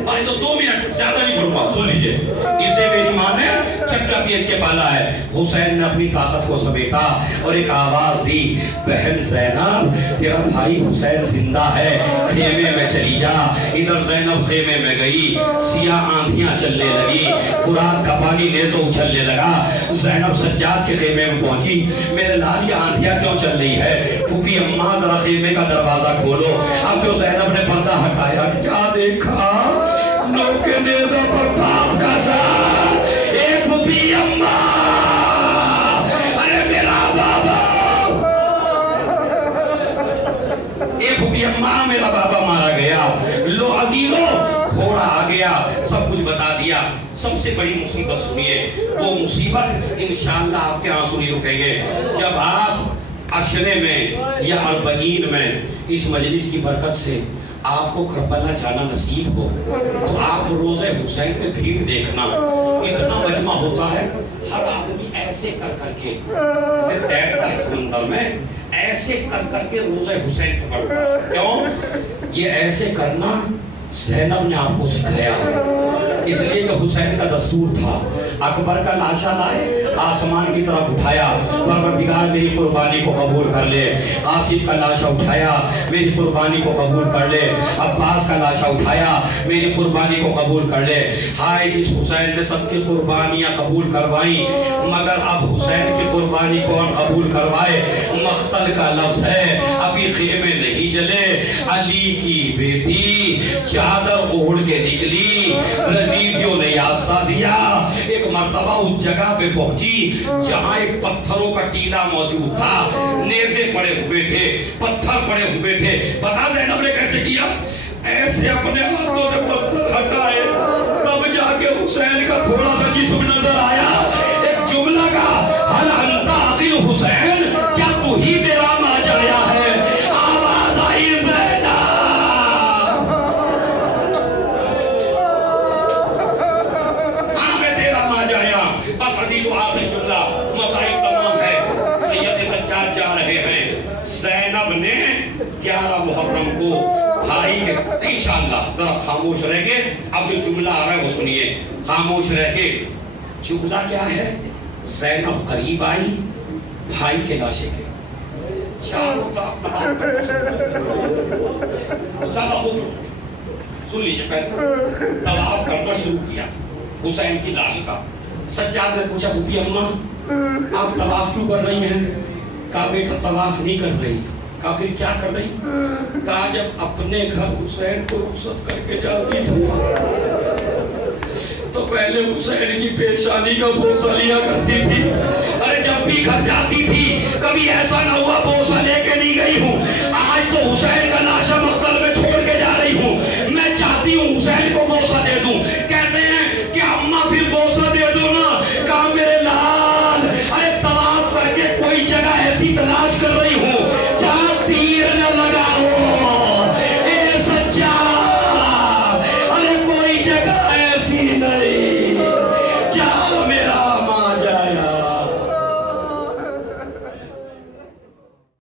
بھائی تو 2 منٹ زیادہ نہیں پڑھوں گا، سن لیجئے، اسے میری ماں نے چکیاں پیس کے پالا ہے۔ حسین نے اپنی طاقت کو سمیٹا اور ایک آواز دی، بہن زینب تیرا بھائی حسین زندہ ہے، خیمے میں چلی جا۔ ادھر زینب خیمے میں گئی، سیاہ آندھیاں چلنے لگی، فرات کا پانی نیزوں اچھلنے لگا۔ زینب سجاد کے خیمے میں پہنچی، میرے لال یہ آندھیاں کیوں چل رہی ہے؟ پھوپھی اماں ذرا خیمے کا دروازہ کھولو۔ اب جو زینب نے پردہ ہٹایا، کیا دیکھا؟ نوکے نیزوں پر باپ کا سار، ایک پھوپھی اماں، ارے میرا بابا، ایک پھوپھی اماں میرا بابا مارا گیا۔ لو عزیزو، گھوڑا آ گیا، سب کچھ بتا دیا۔ سب سے بڑی مصیبت سنیے، وہ مصیبت انشاءاللہ آپ کے آنسو نہیں رکیں گے، جب آپ عشرے میں یا 40 میں اس مجلس کی برکت سے آپ کو کربلا جانا نصیب ہو تو آپ روزہ حسین پہ بھیڑ دیکھنا، اتنا مجمع ہوتا ہے، ہر آدمی ایسے کر کر کے تیرتا ہے سمندر میں، ایسے کر کر کے روزہ حسین پکڑتا ہے۔ کیوں؟ یہ ایسے کرنا زینب نے آپ کو سکھایا ہے، اس لیے کہ حسین کا دستور تھا، اکبر کا لاشا لائے، آسمان کی طرف اٹھایا، پروردگار میری قربانی کو قبول کر لے۔ قاسم کا لاشا اٹھایا، میری قربانی کو قبول کر لے۔ عباس کا لاشا اٹھایا، میری قربانی کو قبول کر لے۔ ہائے جس حسین نے سب کی قربانیاں قبول کروائیں، مگر اب حسین کی قربانی کون قبول کروائے؟ مقتل کا لفظ ہے، ابھی خیمے نہیں جلے، علی کی بیٹی چادر اوڑھ کے نکلی، رضیدیوں نے یاستہ دیا، ایک مرتبہ اس جگہ پہ پہنچی جہاں ایک پتھروں کا ٹیلا موجود تھا، نیزے پڑے ہوئے تھے، پتھر پڑے ہوئے تھے۔ پتا زینب نے کیسے کیا؟ ایسے اپنے ہاتھوں نے پتھر ہٹائے، تب جا کے حسین کا تھوڑا سا جسم نظر آیا، 11 محرم کو بھائی کے انشاءاللہ ذرا خاموش رہ کے اب جو جملہ آ رہا ہے وہ سنیے خاموش رہ کے. جملہ کیا ہے؟ زینب قریب آئی بھائی کے لاشے کے چاروں طرف طواف چلا خود سن لیجیے پہلے طواف کرنا شروع کیا حسین کی لاش کا. سجاد نے پوچھا بھوپی اماں آپ طواف کیوں کر رہی ہیں؟ کہا بیٹا طواف نہیں کر رہی. کہا پھر کیا کر رہی؟ کہا جب اپنے گھر حسین کو رخصت کر کے جاتی تھی تو پہلے حسین کی پیشانی کا بوسہ لیا کرتی تھی. ارے جب بھی گھر جاتی تھی کبھی ایسا نہ ہوا بوسہ لے کے نہیں گئی ہوں. آج تو حسین کا لاشا مقتل میں